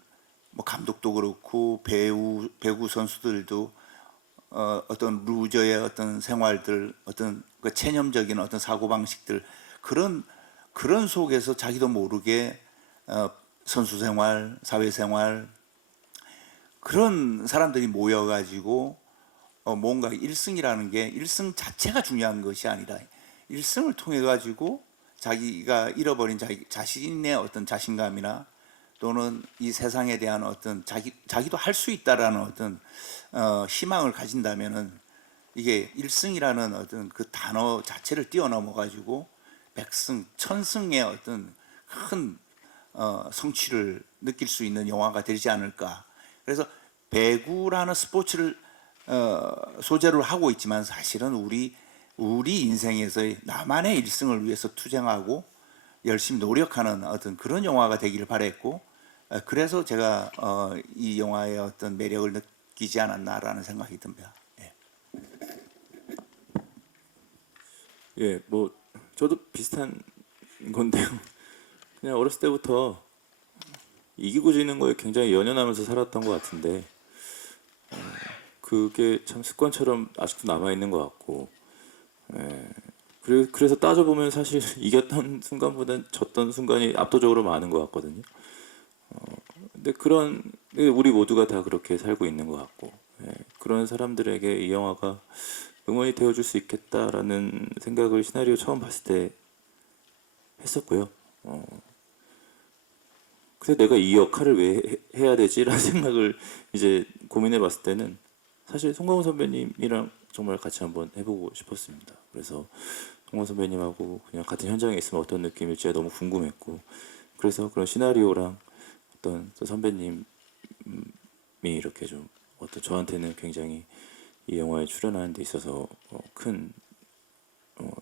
뭐 감독도 그렇고 배구 선수들도 어떤 루저의 어떤 생활들, 어떤 그 체념적인 어떤 사고 방식들, 그런 속에서 자기도 모르게 선수 생활, 사회 생활 그런 사람들이 모여가지고 뭔가 1승이라는 게 1승 자체가 중요한 것이 아니라 1승을 통해 가지고 자기가 잃어버린 자신의 어떤 자신감이나 또는 이 세상에 대한 어떤 자기도 할 수 있다라는 어떤 희망을 가진다면은 이게 1승이라는 어떤 그 단어 자체를 뛰어넘어 가지고 백승, 천승의 어떤 큰 성취를 느낄 수 있는 영화가 되지 않을까. 그래서 배구라는 스포츠를 소재로 하고 있지만 사실은 우리 인생에서의 나만의 1승을 위해서 투쟁하고 열심히 노력하는 어떤 그런 영화가 되기를 바랬고 그래서 제가 이 영화의 어떤 매력을 느끼지 않았나라는 생각이 듭니다. 예. 예, 뭐 저도 비슷한 건데요. 그냥 어렸을 때부터 이기고 지는 거에 굉장히 연연하면서 살았던 것 같은데 그게 참 습관처럼 아직도 남아 있는 것 같고, 예, 그래서 따져보면 사실 이겼던 순간보다는 졌던 순간이 압도적으로 많은 것 같거든요. 근데 우리 모두가 다 그렇게 살고 있는 것 같고, 예, 그런 사람들에게 이 영화가 응원이 되어줄 수 있겠다라는 생각을 시나리오 처음 봤을 때 했었고요. 그래서 내가 이 역할을 왜 해야 되지라는 생각을 이제 고민해봤을 때는 사실 송강호 선배님이랑 정말 같이 한번 해보고 싶었습니다. 그래서 송강호 선배님하고 그냥 같은 현장에 있으면 어떤 느낌일지 너무 궁금했고, 그래서 그런 시나리오랑 어떤 또 선배님이 이렇게 좀 어떤 저한테는 굉장히 이 영화에 출연하는 데 있어서 큰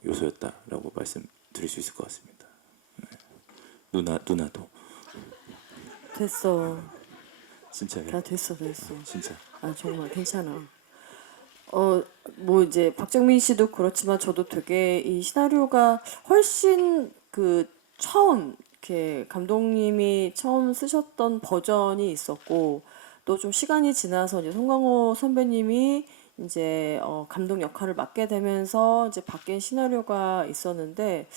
요소였다라고 말씀드릴 수 있을 것 같습니다. 네. 누나도 됐어. 진짜요? 나 됐어. 진짜. 아 정말 괜찮아. 뭐 이제 박정민 씨도 그렇지만 저도 되게 이 시나리오가 훨씬 그 처음 이렇게 감독님이 처음 쓰셨던 버전이 있었고 또 좀 시간이 지나서 이제 송강호 선배님이 이제 감독 역할을 맡게 되면서 이제 바뀐 시나리오가 있었는데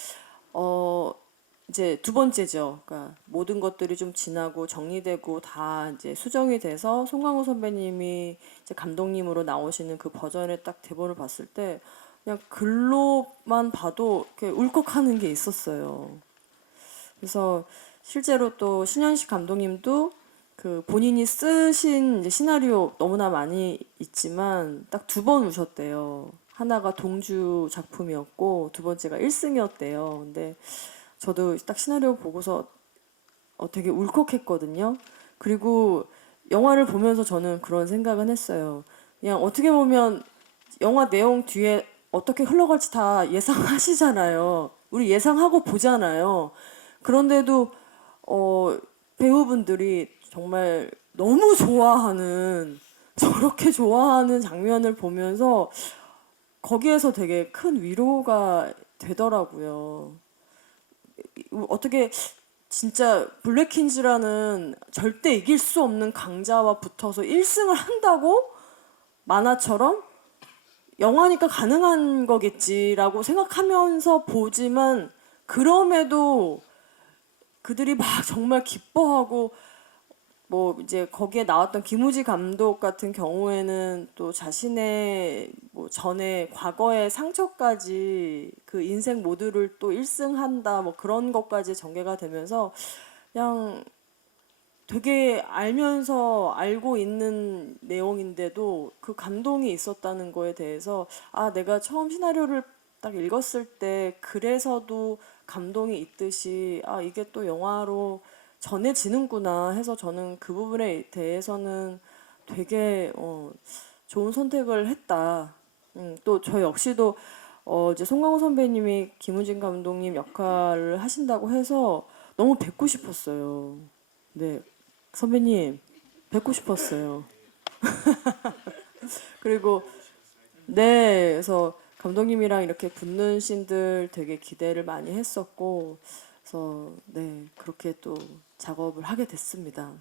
이제 두 번째죠. 그러니까 모든 것들이 좀 지나고 정리되고 다 이제 수정이 돼서 송강호 선배님이 이제 감독님으로 나오시는 그 버전의 딱 대본을 봤을 때 그냥 글로만 봐도 이렇게 울컥하는 게 있었어요. 그래서 실제로 또 신현식 감독님도 그 본인이 쓰신 이제 시나리오 너무나 많이 있지만 딱 두 번 우셨대요. 하나가 동주 작품이었고 두 번째가 1승이었대요. 근데 저도 딱 시나리오 보고서 되게 울컥했거든요. 그리고 영화를 보면서 저는 그런 생각은 했어요. 그냥 어떻게 보면 영화 내용 뒤에 어떻게 흘러갈지 다 예상하시잖아요. 우리 예상하고 보잖아요. 그런데도 배우분들이 정말 너무 저렇게 좋아하는 장면을 보면서 거기에서 되게 큰 위로가 되더라고요. 어떻게 진짜 블랙퀸즈라는 절대 이길 수 없는 강자와 붙어서 1승을 한다고 만화처럼 영화니까 가능한 거겠지라고 생각하면서 보지만 그럼에도 그들이 막 정말 기뻐하고 뭐 이제 거기에 나왔던 김우지 감독 같은 경우에는 또 자신의 뭐 전에 과거의 상처까지 그 인생 모두를 또 1승한다 뭐 그런 것까지 전개가 되면서 그냥 되게 알고 있는 내용인데도 그 감동이 있었다는 거에 대해서 내가 처음 시나리오를 딱 읽었을 때 그래서도 감동이 있듯이 이게 또 영화로 전해지는구나 해서 저는 그 부분에 대해서는 되게 좋은 선택을 했다. 또 저 역시도 이제 송강호 선배님이 김우진 감독님 역할을 하신다고 해서 너무 뵙고 싶었어요. 네, 선배님 뵙고 싶었어요. 그리고 네, 그래서 감독님이랑 이렇게 붙는 씬들 되게 기대를 많이 했었고, 그래서 네 그렇게 또 작업을 하게 됐습니다.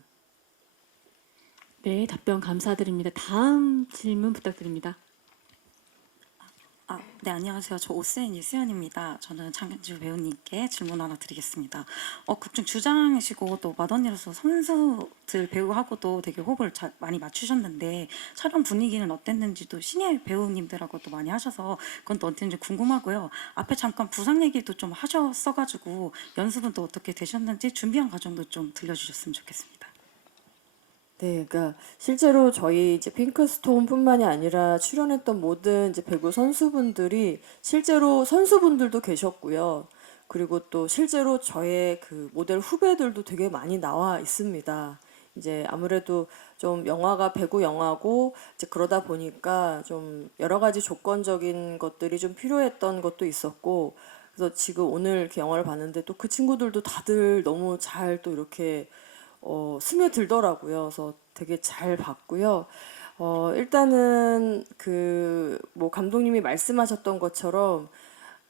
네, 답변 감사드립니다. 다음 질문 부탁드립니다. 네, 안녕하세요. 저 오세인 수연입니다. 저는 장현주 배우님께 질문 하나 드리겠습니다. 극중 주장이시고 또 맏언니로서 선수들 배우하고도 되게 호흡을 많이 맞추셨는데 촬영 분위기는 어땠는지도 신예 배우님들하고도 많이 하셔서 그건 또 어땠는지 궁금하고요. 앞에 잠깐 부상 얘기도 좀 하셨어가지고 연습은 또 어떻게 되셨는지 준비한 과정도 좀 들려주셨으면 좋겠습니다. 네, 그러니까 실제로 저희 이제 핑크스톤뿐만이 아니라 출연했던 모든 이제 배구 선수분들이 실제로 선수분들도 계셨고요. 그리고 또 실제로 저의 그 모델 후배들도 되게 많이 나와 있습니다. 이제 아무래도 좀 영화가 배구 영화고 이제 그러다 보니까 좀 여러 가지 조건적인 것들이 좀 필요했던 것도 있었고, 그래서 지금 오늘 이렇게 영화를 봤는데 또 그 친구들도 다들 너무 잘 또 이렇게 스며들더라고요. 그래서 되게 잘 봤고요. 일단은 그 뭐 감독님이 말씀하셨던 것처럼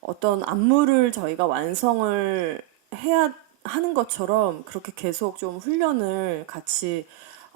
어떤 안무를 저희가 완성을 해야 하는 것처럼 그렇게 계속 좀 훈련을 같이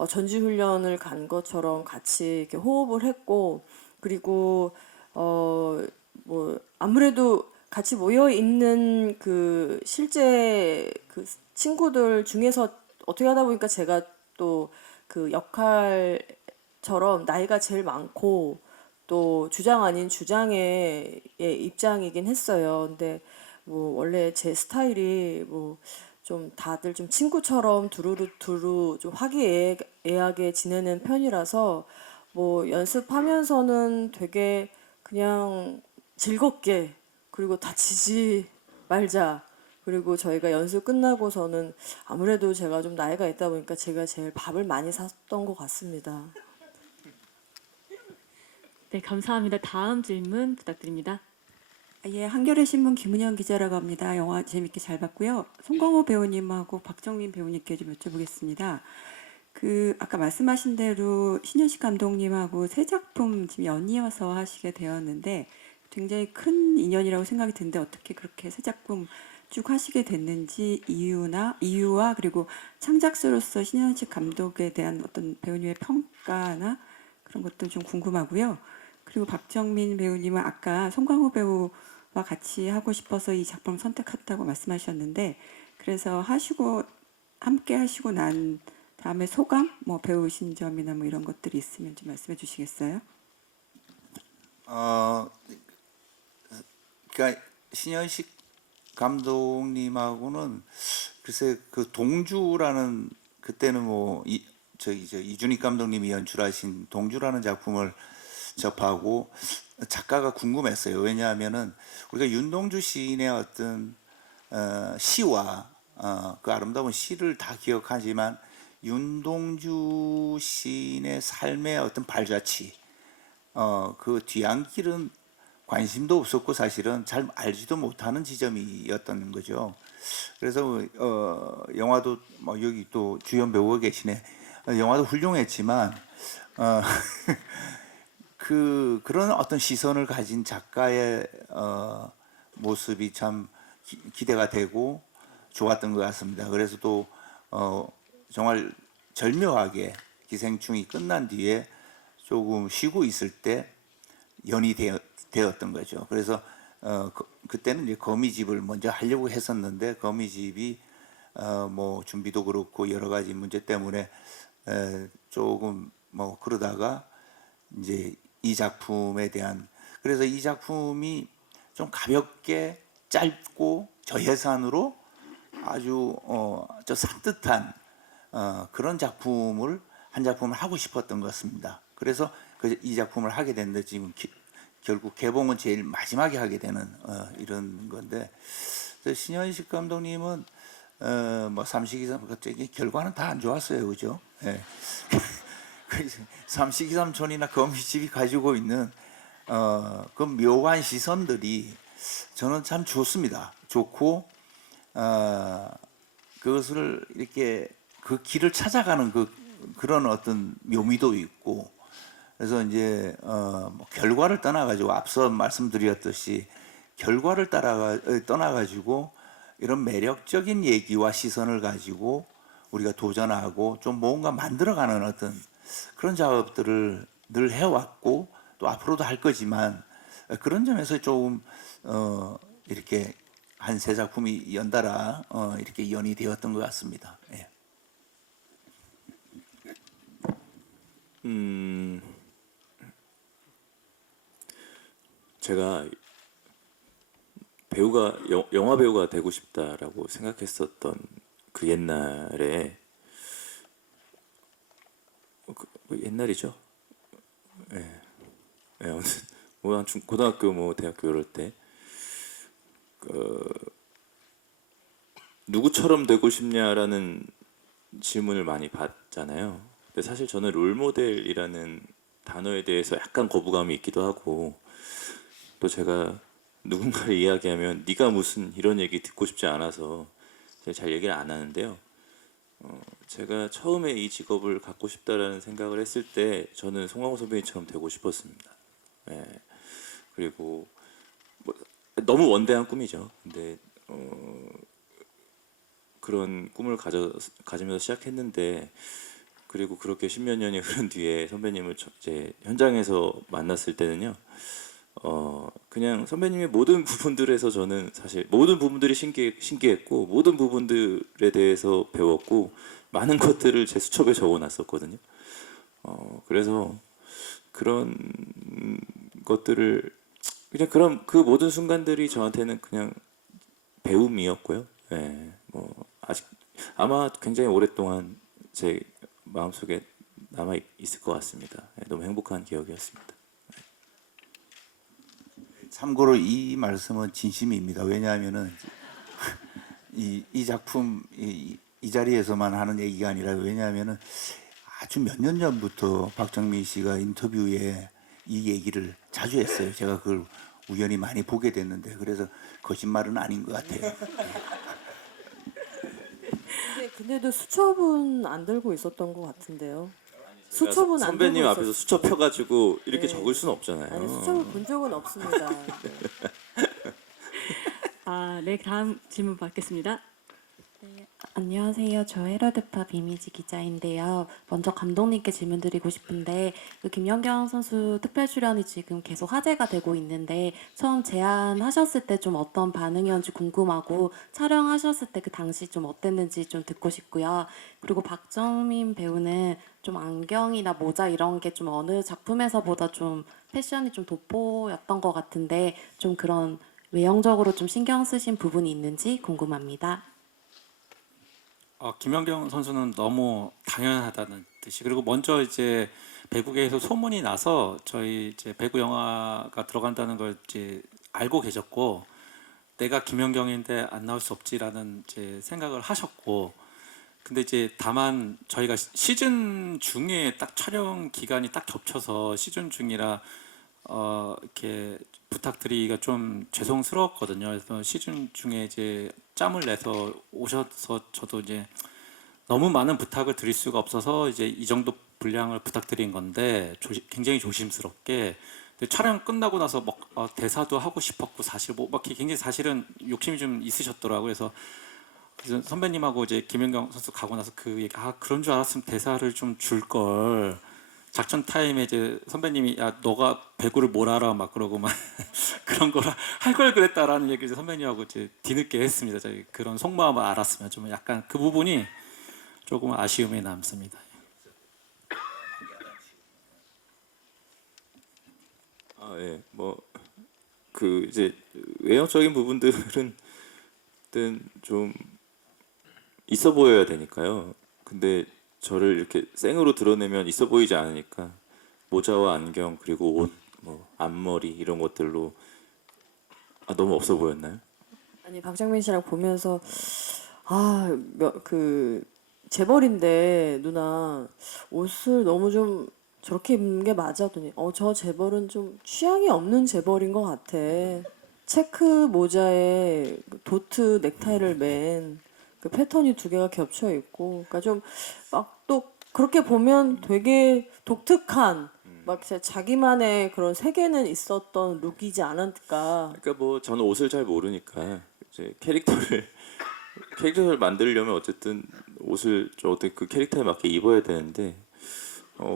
전지 훈련을 간 것처럼 같이 이렇게 호흡을 했고, 그리고 뭐 아무래도 같이 모여 있는 그 실제 그 친구들 중에서 어떻게 하다 보니까 제가 또 그 역할처럼 나이가 제일 많고 또 주장 아닌 주장의 입장이긴 했어요. 근데 뭐 원래 제 스타일이 뭐 좀 다들 좀 친구처럼 두루두루 좀 화기애애하게 지내는 편이라서 뭐 연습하면서는 되게 그냥 즐겁게, 그리고 다치지 말자. 그리고 저희가 연습 끝나고서는 아무래도 제가 좀 나이가 있다 보니까 제가 제일 밥을 많이 샀던 것 같습니다. 네, 감사합니다. 다음 질문 부탁드립니다. 예, 한겨레 신문 김은영 기자라고 합니다. 영화 재밌게 잘 봤고요. 송강호 배우님하고 박정민 배우님께 좀 여쭤보겠습니다. 그 아까 말씀하신 대로 신현식 감독님하고 새 작품 지금 연이어서 하시게 되었는데 굉장히 큰 인연이라고 생각이 드는데 어떻게 그렇게 새 작품 쭉 하시게 됐는지 이유와 그리고 창작자로서 신현식 감독에 대한 어떤 배우님의 평가나 그런 것도 좀 궁금하고요. 그리고 박정민 배우님은 아까 송강호 배우와 같이 하고 싶어서 이 작품을 선택했다고 말씀하셨는데, 그래서 함께 하시고 난 다음에 소감, 뭐 배우신 점이나 뭐 이런 것들이 있으면 좀 말씀해 주시겠어요? 그러니까 신현식 감독님하고는 글쎄 그 동주라는, 그때는 뭐 이준익 감독님이 연출하신 동주라는 작품을 접하고 작가가 궁금했어요. 왜냐하면은 우리가 윤동주 시인의 어떤 시와 그 아름다운 시를 다 기억하지만 윤동주 시인의 삶의 어떤 발자취, 그 뒤안길은 관심도 없었고 사실은 잘 알지도 못하는 지점이었던 거죠. 그래서 영화도 뭐 여기 또 주연 배우가 계시네. 영화도 훌륭했지만 그런 어떤 시선을 가진 작가의 모습이 참 기대가 되고 좋았던 것 같습니다. 그래서 또 정말 절묘하게 기생충이 끝난 뒤에 조금 쉬고 있을 때 연이 되었던 거죠. 그래서 그때는 이제 거미집을 먼저 하려고 했었는데 거미집이 뭐 준비도 그렇고 여러 가지 문제 때문에 조금 뭐 그러다가 이제 이 작품에 대한, 그래서 이 작품이 좀 가볍게 짧고 저예산으로 아주 저 산뜻한 그런 한 작품을 하고 싶었던 것 같습니다. 그래서 이 작품을 하게 됐는데 지금 결국 개봉은 제일 마지막에 하게 되는 이런 건데, 신현식 감독님은 뭐 삼식이삼 갑자기 결과는 다 안 좋았어요, 그죠? 네. 삼식이삼촌이나 거미집이 가지고 있는 그 묘한 시선들이 저는 참 좋습니다. 좋고 그것을 이렇게 그 길을 찾아가는 그런 어떤 묘미도 있고, 그래서 이제 뭐 결과를 떠나가지고 앞서 말씀드렸듯이 결과를 떠나가지고 이런 매력적인 얘기와 시선을 가지고 우리가 도전하고 좀 뭔가 만들어가는 어떤 그런 작업들을 늘 해왔고 또 앞으로도 할 거지만 그런 점에서 조금 이렇게 한 세 작품이 연달아 이렇게 연이 되었던 것 같습니다. 예. 제가 배우가 영화 배우가 되고 싶다라고 생각했었던 그 옛날에 그 옛날이죠. 예. 예, 아무튼 뭐 한 고등학교 뭐 대학교 이럴 때 누구처럼 되고 싶냐라는 질문을 많이 받잖아요. 근데 사실 저는 롤모델이라는 단어에 대해서 약간 거부감이 있기도 하고, 또 제가 누군가를 이야기하면 네가 무슨 이런 얘기 듣고 싶지 않아서 제가 잘 얘기를 안 하는데요. 제가 처음에 이 직업을 갖고 싶다라는 생각을 했을 때 저는 송강호 선배님처럼 되고 싶었습니다. 예. 그리고 뭐 너무 원대한 꿈이죠. 근데 그런 꿈을 가지면서 시작했는데, 그리고 그렇게 십몇 년이 흐른 뒤에 선배님을 이제 현장에서 만났을 때는요, 그냥 선배님의 모든 부분들에서 저는 사실 모든 부분들이 신기했고, 모든 부분들에 대해서 배웠고, 많은 것들을 제 수첩에 적어놨었거든요. 그래서 그런 것들을 그냥 그 모든 순간들이 저한테는 그냥 배움이었고요. 예, 뭐 아직 아마 굉장히 오랫동안 제 마음속에 남아 있을 것 같습니다. 예, 너무 행복한 기억이었습니다. 참고로 이 말씀은 진심입니다. 왜냐하면은 이 작품 이 자리에서만 하는 얘기가 아니라, 왜냐하면은 아주 몇 년 전부터 박정민 씨가 인터뷰에 이 얘기를 자주 했어요. 제가 그걸 우연히 많이 보게 됐는데, 그래서 거짓말은 아닌 것 같아요. 근데도 수첩은 안 들고 있었던 것 같은데요. 수첩은 안 들고 선배님 앞에서 있었... 수첩 펴가지고 이렇게 네. 적을 수는 없잖아요. 아니, 수첩을 본 적은 없습니다. 네, 다음 질문 받겠습니다. 안녕하세요. 저 헤럴드팝 이미지 기자인데요. 먼저 감독님께 질문드리고 싶은데, 그 김연경 선수 특별 출연이 지금 계속 화제가 되고 있는데, 처음 제안하셨을 때 좀 어떤 반응이었는지 궁금하고, 촬영하셨을 때 그 당시 좀 어땠는지 좀 듣고 싶고요. 그리고 박정민 배우는 좀 안경이나 모자 이런 게 좀 어느 작품에서보다 좀 패션이 좀 돋보였던 것 같은데, 좀 그런 외형적으로 좀 신경 쓰신 부분이 있는지 궁금합니다. 김연경 선수는 너무 당연하다는 뜻이, 그리고 먼저 이제 배국에서 소문이 나서 저희 이제 배구 영화가 들어간다는 걸 이제 알고 계셨고, 내가 김연경인데 안 나올 수 없지라는 이제 생각을 하셨고, 근데 이제 다만 저희가 시즌 중에 딱 촬영 기간이 딱 겹쳐서 시즌 중이라 이렇게 부탁드리기가 좀 죄송스러웠거든요. 그래서 시즌 중에 이제 짬을 내서 오셔서 저도 이제 너무 많은 부탁을 드릴 수가 없어서 이제 이 정도 분량을 부탁드린 건데, 굉장히 조심스럽게. 근데 촬영 끝나고 나서 막 대사도 하고 싶었고, 사실 뭐 막 굉장히 사실은 욕심이 좀 있으셨더라고요. 그래서 선배님하고 이제 김연경 선수 가고 나서 그 얘기, 그런 줄 알았으면 대사를 좀 줄 걸. 작전 타임에 이제 선배님이 야 너가 배구를 뭘 알아 막 그러고 막 그런 거라 할 걸 그랬다라는 얘기를 이제 선배님하고 이제 뒤늦게 했습니다. 저희 그런 속마음을 알았으면 좀 약간 그 부분이 조금 아쉬움이 남습니다. 예, 뭐 그 이제 외형적인 부분들은 좀 있어 보여야 되니까요. 근데 저를 이렇게 생으로 드러내면 있어 보이지 않으니까 모자와 안경 그리고 옷, 뭐 앞머리 이런 것들로 너무 없어 보였나요? 아니, 박정민 씨랑 보면서 그 재벌인데 누나 옷을 너무 좀 저렇게 입는 게 맞았더니 저 재벌은 좀 취향이 없는 재벌인 것 같아. 체크 모자에 도트 넥타이를 맨 그 패턴이 두 개가 겹쳐 있고, 그러니까 좀 막 또 그렇게 보면 되게 독특한 막 자기만의 그런 세계는 있었던 룩이지 않을까. 그러니까 뭐 저는 옷을 잘 모르니까 이제 캐릭터를 만들려면 어쨌든 옷을 좀 어떻게 그 캐릭터에 맞게 입어야 되는데,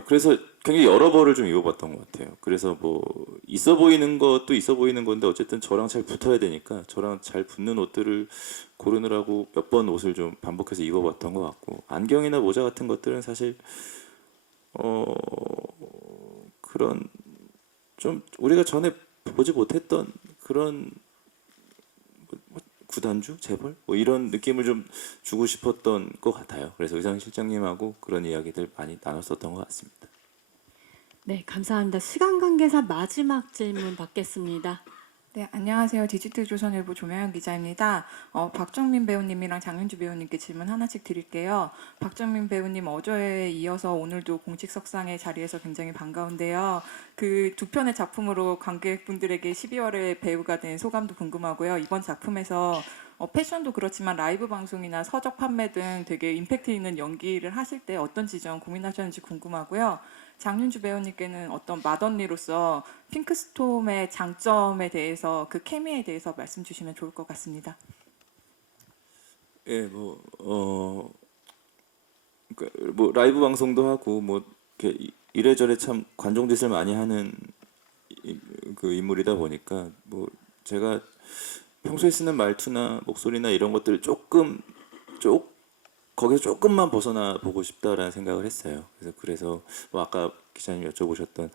그래서 굉장히 여러 벌을 좀 입어봤던 것 같아요. 그래서 뭐 있어 보이는 것도 있어 보이는 건데 어쨌든 저랑 잘 붙어야 되니까 저랑 잘 붙는 옷들을 고르느라고 몇 번 옷을 좀 반복해서 입어봤던 것 같고 안경이나 모자 같은 것들은 사실 그런 좀 우리가 전에 보지 못했던 그런 구단주 재벌 뭐 이런 느낌을 좀 주고 싶었던 것 같아요. 그래서 의상 실장님하고 그런 이야기들 많이 나눴었던 것 같습니다. 네, 감사합니다. 시간 관계상 마지막 질문 받겠습니다. 네, 안녕하세요. 디지털조선일보 조명현 기자입니다. 박정민 배우님이랑 장윤주 배우님께 질문 하나씩 드릴게요. 박정민 배우님 어제에 이어서 오늘도 공식석상의 자리에서 굉장히 반가운데요. 그 두 편의 작품으로 관객분들에게 12월에 배우가 된 소감도 궁금하고요. 이번 작품에서 패션도 그렇지만 라이브 방송이나 서적 판매 등 되게 임팩트 있는 연기를 하실 때 어떤 지점 고민하셨는지 궁금하고요. 장윤주 배우님께는 어떤 맏언니로서 핑크스톰의 장점에 대해서 그 케미에 대해서 말씀 주시면 좋을 것 같습니다. 예, 뭐 라이브 방송도 하고 뭐 이렇게 이래저래 참 관종 짓을 많이 하는 그 인물이다 보니까 뭐 제가 평소에 쓰는 말투나 목소리나 이런 것들을 거기서 조금만 벗어나 보고 싶다라는 생각을 했어요. 그래서 뭐 아까 기자님 여쭤보셨던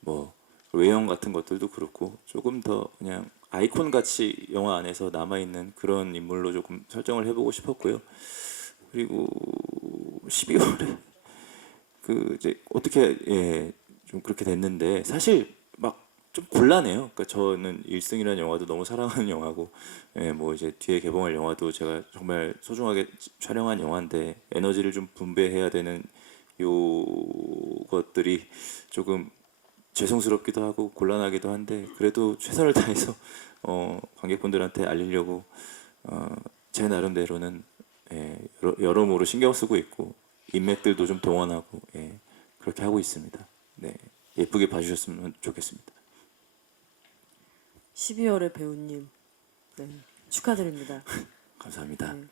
뭐 외형 같은 것들도 그렇고 조금 더 그냥 아이콘 같이 영화 안에서 남아 있는 그런 인물로 조금 설정을 해보고 싶었고요. 그리고 12월에 그 이제 어떻게 좀 그렇게 됐는데 사실 막 좀 곤란해요. 그러니까 저는 1승이라는 영화도 너무 사랑하는 영화고, 뭐 이제 뒤에 개봉할 영화도 제가 정말 소중하게 촬영한 영화인데 에너지를 좀 분배해야 되는 요것들이 조금 죄송스럽기도 하고 곤란하기도 한데 그래도 최선을 다해서 관객분들한테 알리려고 제 나름대로는 여러모로 신경 쓰고 있고 인맥들도 좀 동원하고 그렇게 하고 있습니다. 네, 예쁘게 봐주셨으면 좋겠습니다. 12월의 배우님, 네, 축하드립니다. 감사합니다. 네.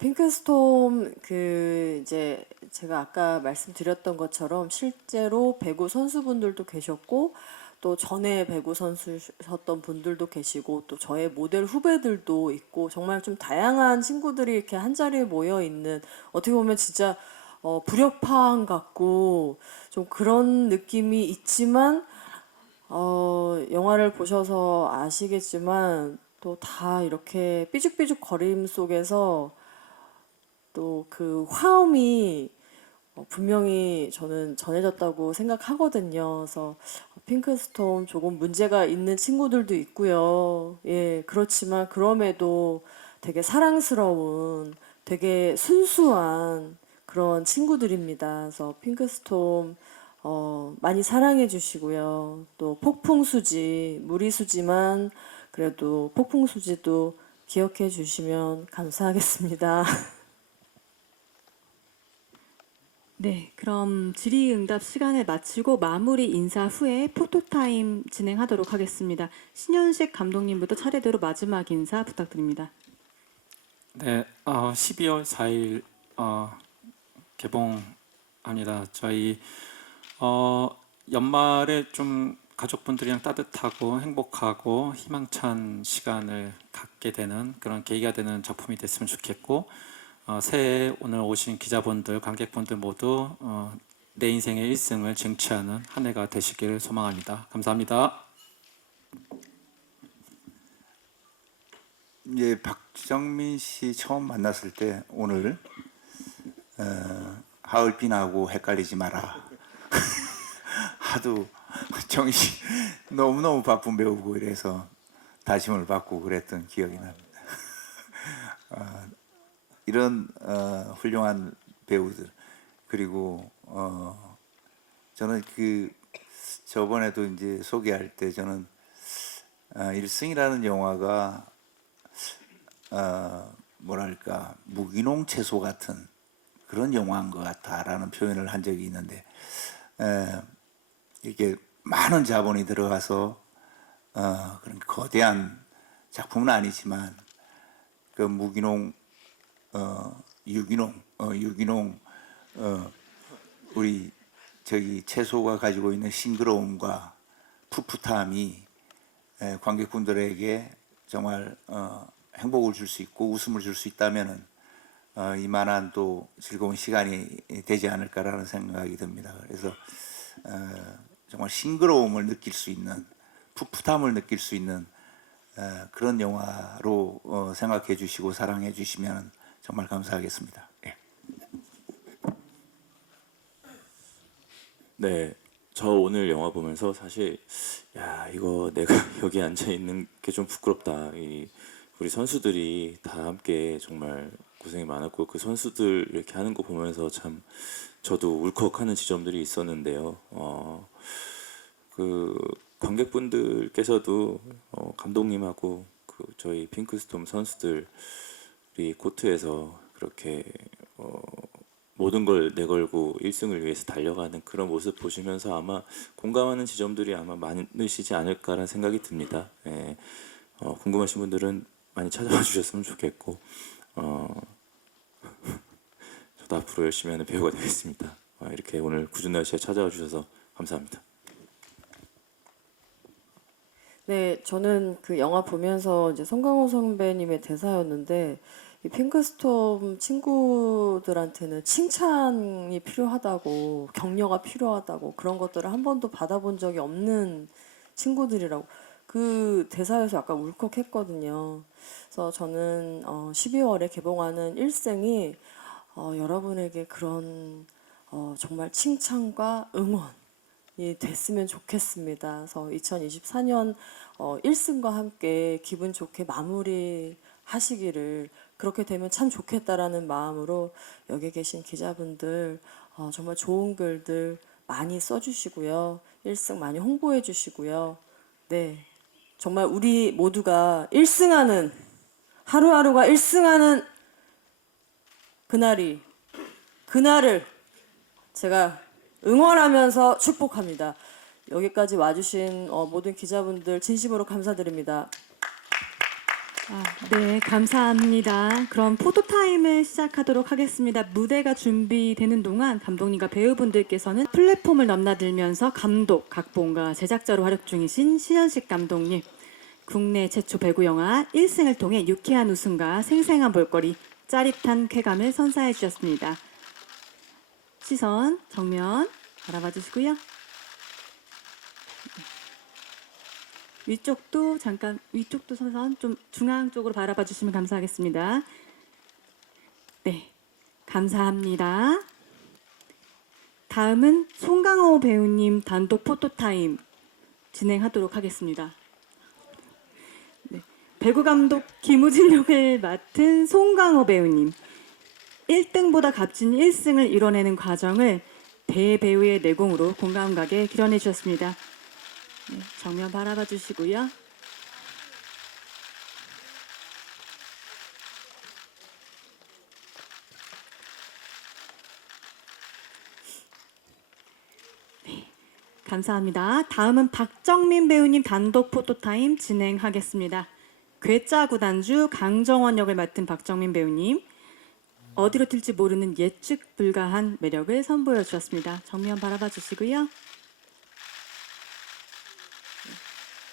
핑크스톰 그 이제 제가 아까 말씀드렸던 것처럼 실제로 배구 선수분들도 계셨고 또 전에 배구 선수셨던 분들도 계시고 또 저의 모델 후배들도 있고 정말 좀 다양한 친구들이 이렇게 한 자리에 모여 있는 어떻게 보면 진짜 불협화음 같고 좀 그런 느낌이 있지만 영화를 보셔서 아시겠지만 또 다 이렇게 삐죽삐죽 거림 속에서 또 그 화음이 분명히 저는 전해졌다고 생각하거든요. 그래서 핑크스톰 조금 문제가 있는 친구들도 있고요. 예, 그렇지만 그럼에도 되게 사랑스러운, 되게 순수한 그런 친구들입니다. 그래서 핑크스톰 많이 사랑해 주시고요. 또 폭풍수지, 무리수지만 그래도 폭풍수지도 기억해 주시면 감사하겠습니다. 네, 그럼 질의응답 시간을 마치고 마무리 인사 후에 포토타임 진행하도록 하겠습니다. 신현식 감독님부터 차례대로 마지막 인사 부탁드립니다. 네, 12월 4일 개봉합니다. 저희 연말에 좀 가족분들이랑 따뜻하고 행복하고 희망찬 시간을 갖게 되는 그런 계기가 되는 작품이 됐으면 좋겠고 새해 오늘 오신 기자분들, 관객분들 모두 내 인생의 1승을 쟁취하는 한 해가 되시기를 소망합니다. 감사합니다. 이제 박정민 씨 처음 만났을 때 오늘 하얼빈하고 헷갈리지 마라. 하도 정신 너무너무 바쁜 배우고 이래서 다짐을 받고 그랬던 기억이 납니다. 이런 훌륭한 배우들 그리고 저는 그 저번에도 이제 소개할 때 저는 1승이라는 영화가 뭐랄까 무기농 채소 같은 그런 영화인 것 같다라는 표현을 한 적이 있는데 이렇게 많은 자본이 들어가서 그런 거대한 작품은 아니지만 그 무기농 유기농 우리 저기 채소가 가지고 있는 싱그러움과 풋풋함이 관객분들에게 정말 행복을 줄 수 있고 웃음을 줄 수 있다면은 이만한 또 즐거운 시간이 되지 않을까라는 생각이 듭니다. 그래서 정말 싱그러움을 느낄 수 있는, 풋풋함을 느낄 수 있는 그런 영화로 생각해 주시고 사랑해 주시면 정말 감사하겠습니다. 예. 네, 저 오늘 영화 보면서 사실 야 이거 내가 여기 앉아 있는 게 좀 부끄럽다. 우리 선수들이 다 함께 정말 고생이 많았고 그 선수들 이렇게 하는 거 보면서 참 저도 울컥하는 지점들이 있었는데요. 그 관객분들께서도 감독님하고 그 저희 핑크스톰 선수들이 코트에서 그렇게 모든 걸 내걸고 1승을 위해서 달려가는 그런 모습 보시면서 아마 공감하는 지점들이 아마 많으시지 않을까라는 생각이 듭니다. 예. 궁금하신 분들은 많이 찾아와 주셨으면 좋겠고 저도 앞으로 열심히 하는 배우가 되겠습니다. 이렇게 오늘 궂은 날씨에 찾아와 주셔서 감사합니다. 네, 저는 그 영화 보면서 이제 송강호 선배님의 대사였는데 이 핑크스톰 친구들한테는 칭찬이 필요하다고, 격려가 필요하다고 그런 것들을 한 번도 받아본 적이 없는 친구들이라고 그 대사에서 약간 울컥했거든요. 그래서 저는 12월에 개봉하는 1승이 여러분에게 그런 정말 칭찬과 응원이 됐으면 좋겠습니다. 그래서 2024년 1승과 함께 기분 좋게 마무리하시기를 그렇게 되면 참 좋겠다라는 마음으로 여기 계신 기자분들 정말 좋은 글들 많이 써주시고요. 1승 많이 홍보해 주시고요. 네, 정말 우리 모두가 1승하는 하루하루가 1승하는 그날을 제가 응원하면서 축복합니다. 여기까지 와주신 모든 기자분들 진심으로 감사드립니다. 네, 감사합니다. 그럼 포토타임을 시작하도록 하겠습니다. 무대가 준비되는 동안 감독님과 배우분들께서는 플랫폼을 넘나들면서 감독, 각본가, 제작자로 활약 중이신 신현식 감독님, 국내 최초 배구 영화 1승을 통해 유쾌한 웃음과 생생한 볼거리, 짜릿한 쾌감을 선사해 주셨습니다. 시선, 정면 바라봐 주시고요. 위쪽도 잠깐 위쪽도 선선 좀 중앙 쪽으로 바라봐 주시면 감사하겠습니다. 네, 감사합니다. 다음은 송강호 배우님 단독 포토타임 진행하도록 하겠습니다. 네, 배구 감독 김우진 역을 맡은 송강호 배우님 1등보다 값진 1승을 이뤄내는 과정을 대배우의 내공으로 공감 가게 그려내 주셨습니다. 네, 정면 바라봐 주시고요. 네, 감사합니다. 다음은 박정민 배우님 단독 포토타임 진행하겠습니다. 괴짜 구단주 강정원 역을 맡은 박정민 배우님 어디로 튈지 모르는 예측 불가한 매력을 선보여 주셨습니다. 정면 바라봐 주시고요.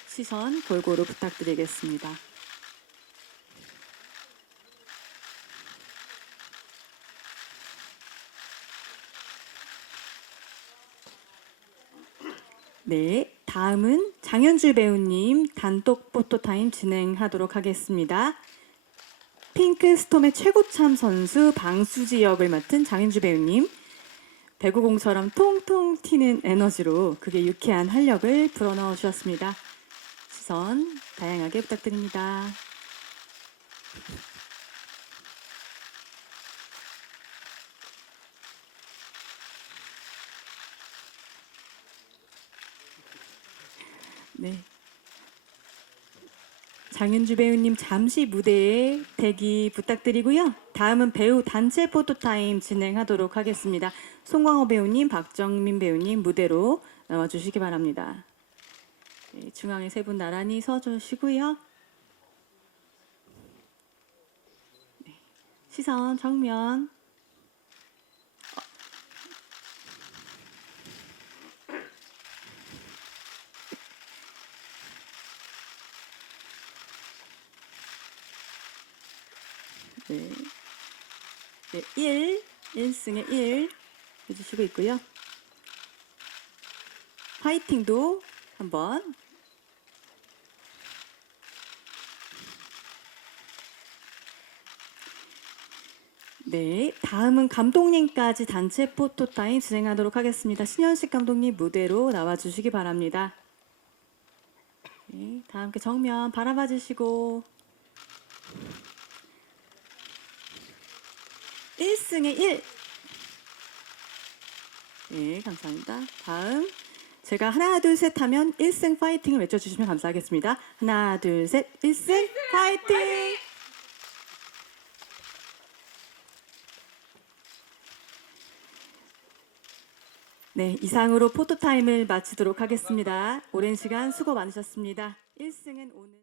시선 골고루 부탁드리겠습니다. 네, 다음은 장현주 배우님 단독 포토타임 진행하도록 하겠습니다. 핑크스톰의 최고참 선수 방수지 역을 맡은 장현주 배우님 배구공처럼 통통 튀는 에너지로 그게 유쾌한 활력을 불어넣어 주셨습니다. 시선 다양하게 부탁드립니다. 네. 장윤주 배우님 잠시 무대에 대기 부탁드리고요. 다음은 배우 단체 포토타임 진행하도록 하겠습니다. 송광호 배우님, 박정민 배우님 무대로 나와주시기 바랍니다. 네, 중앙에 세 분 나란히 서주시고요. 네, 시선 정면. 네. 네, 1승에 1 해주시고 있고요. 파이팅도 한번. 네, 다음은 감독님까지 단체 포토타임 진행하도록 하겠습니다. 신현식 감독님 무대로 나와주시기 바랍니다. 네, 다 함께 정면 바라봐 주시고 1승에 1. 네, 감사합니다. 다음 제가 하나 둘 셋 하면 1승 파이팅을 외쳐주시면 감사하겠습니다. 하나 둘 셋 1승 파이팅! 네, 이상으로 포토타임을 마치도록 하겠습니다. 오랜 시간 수고 많으셨습니다. 1승은 오늘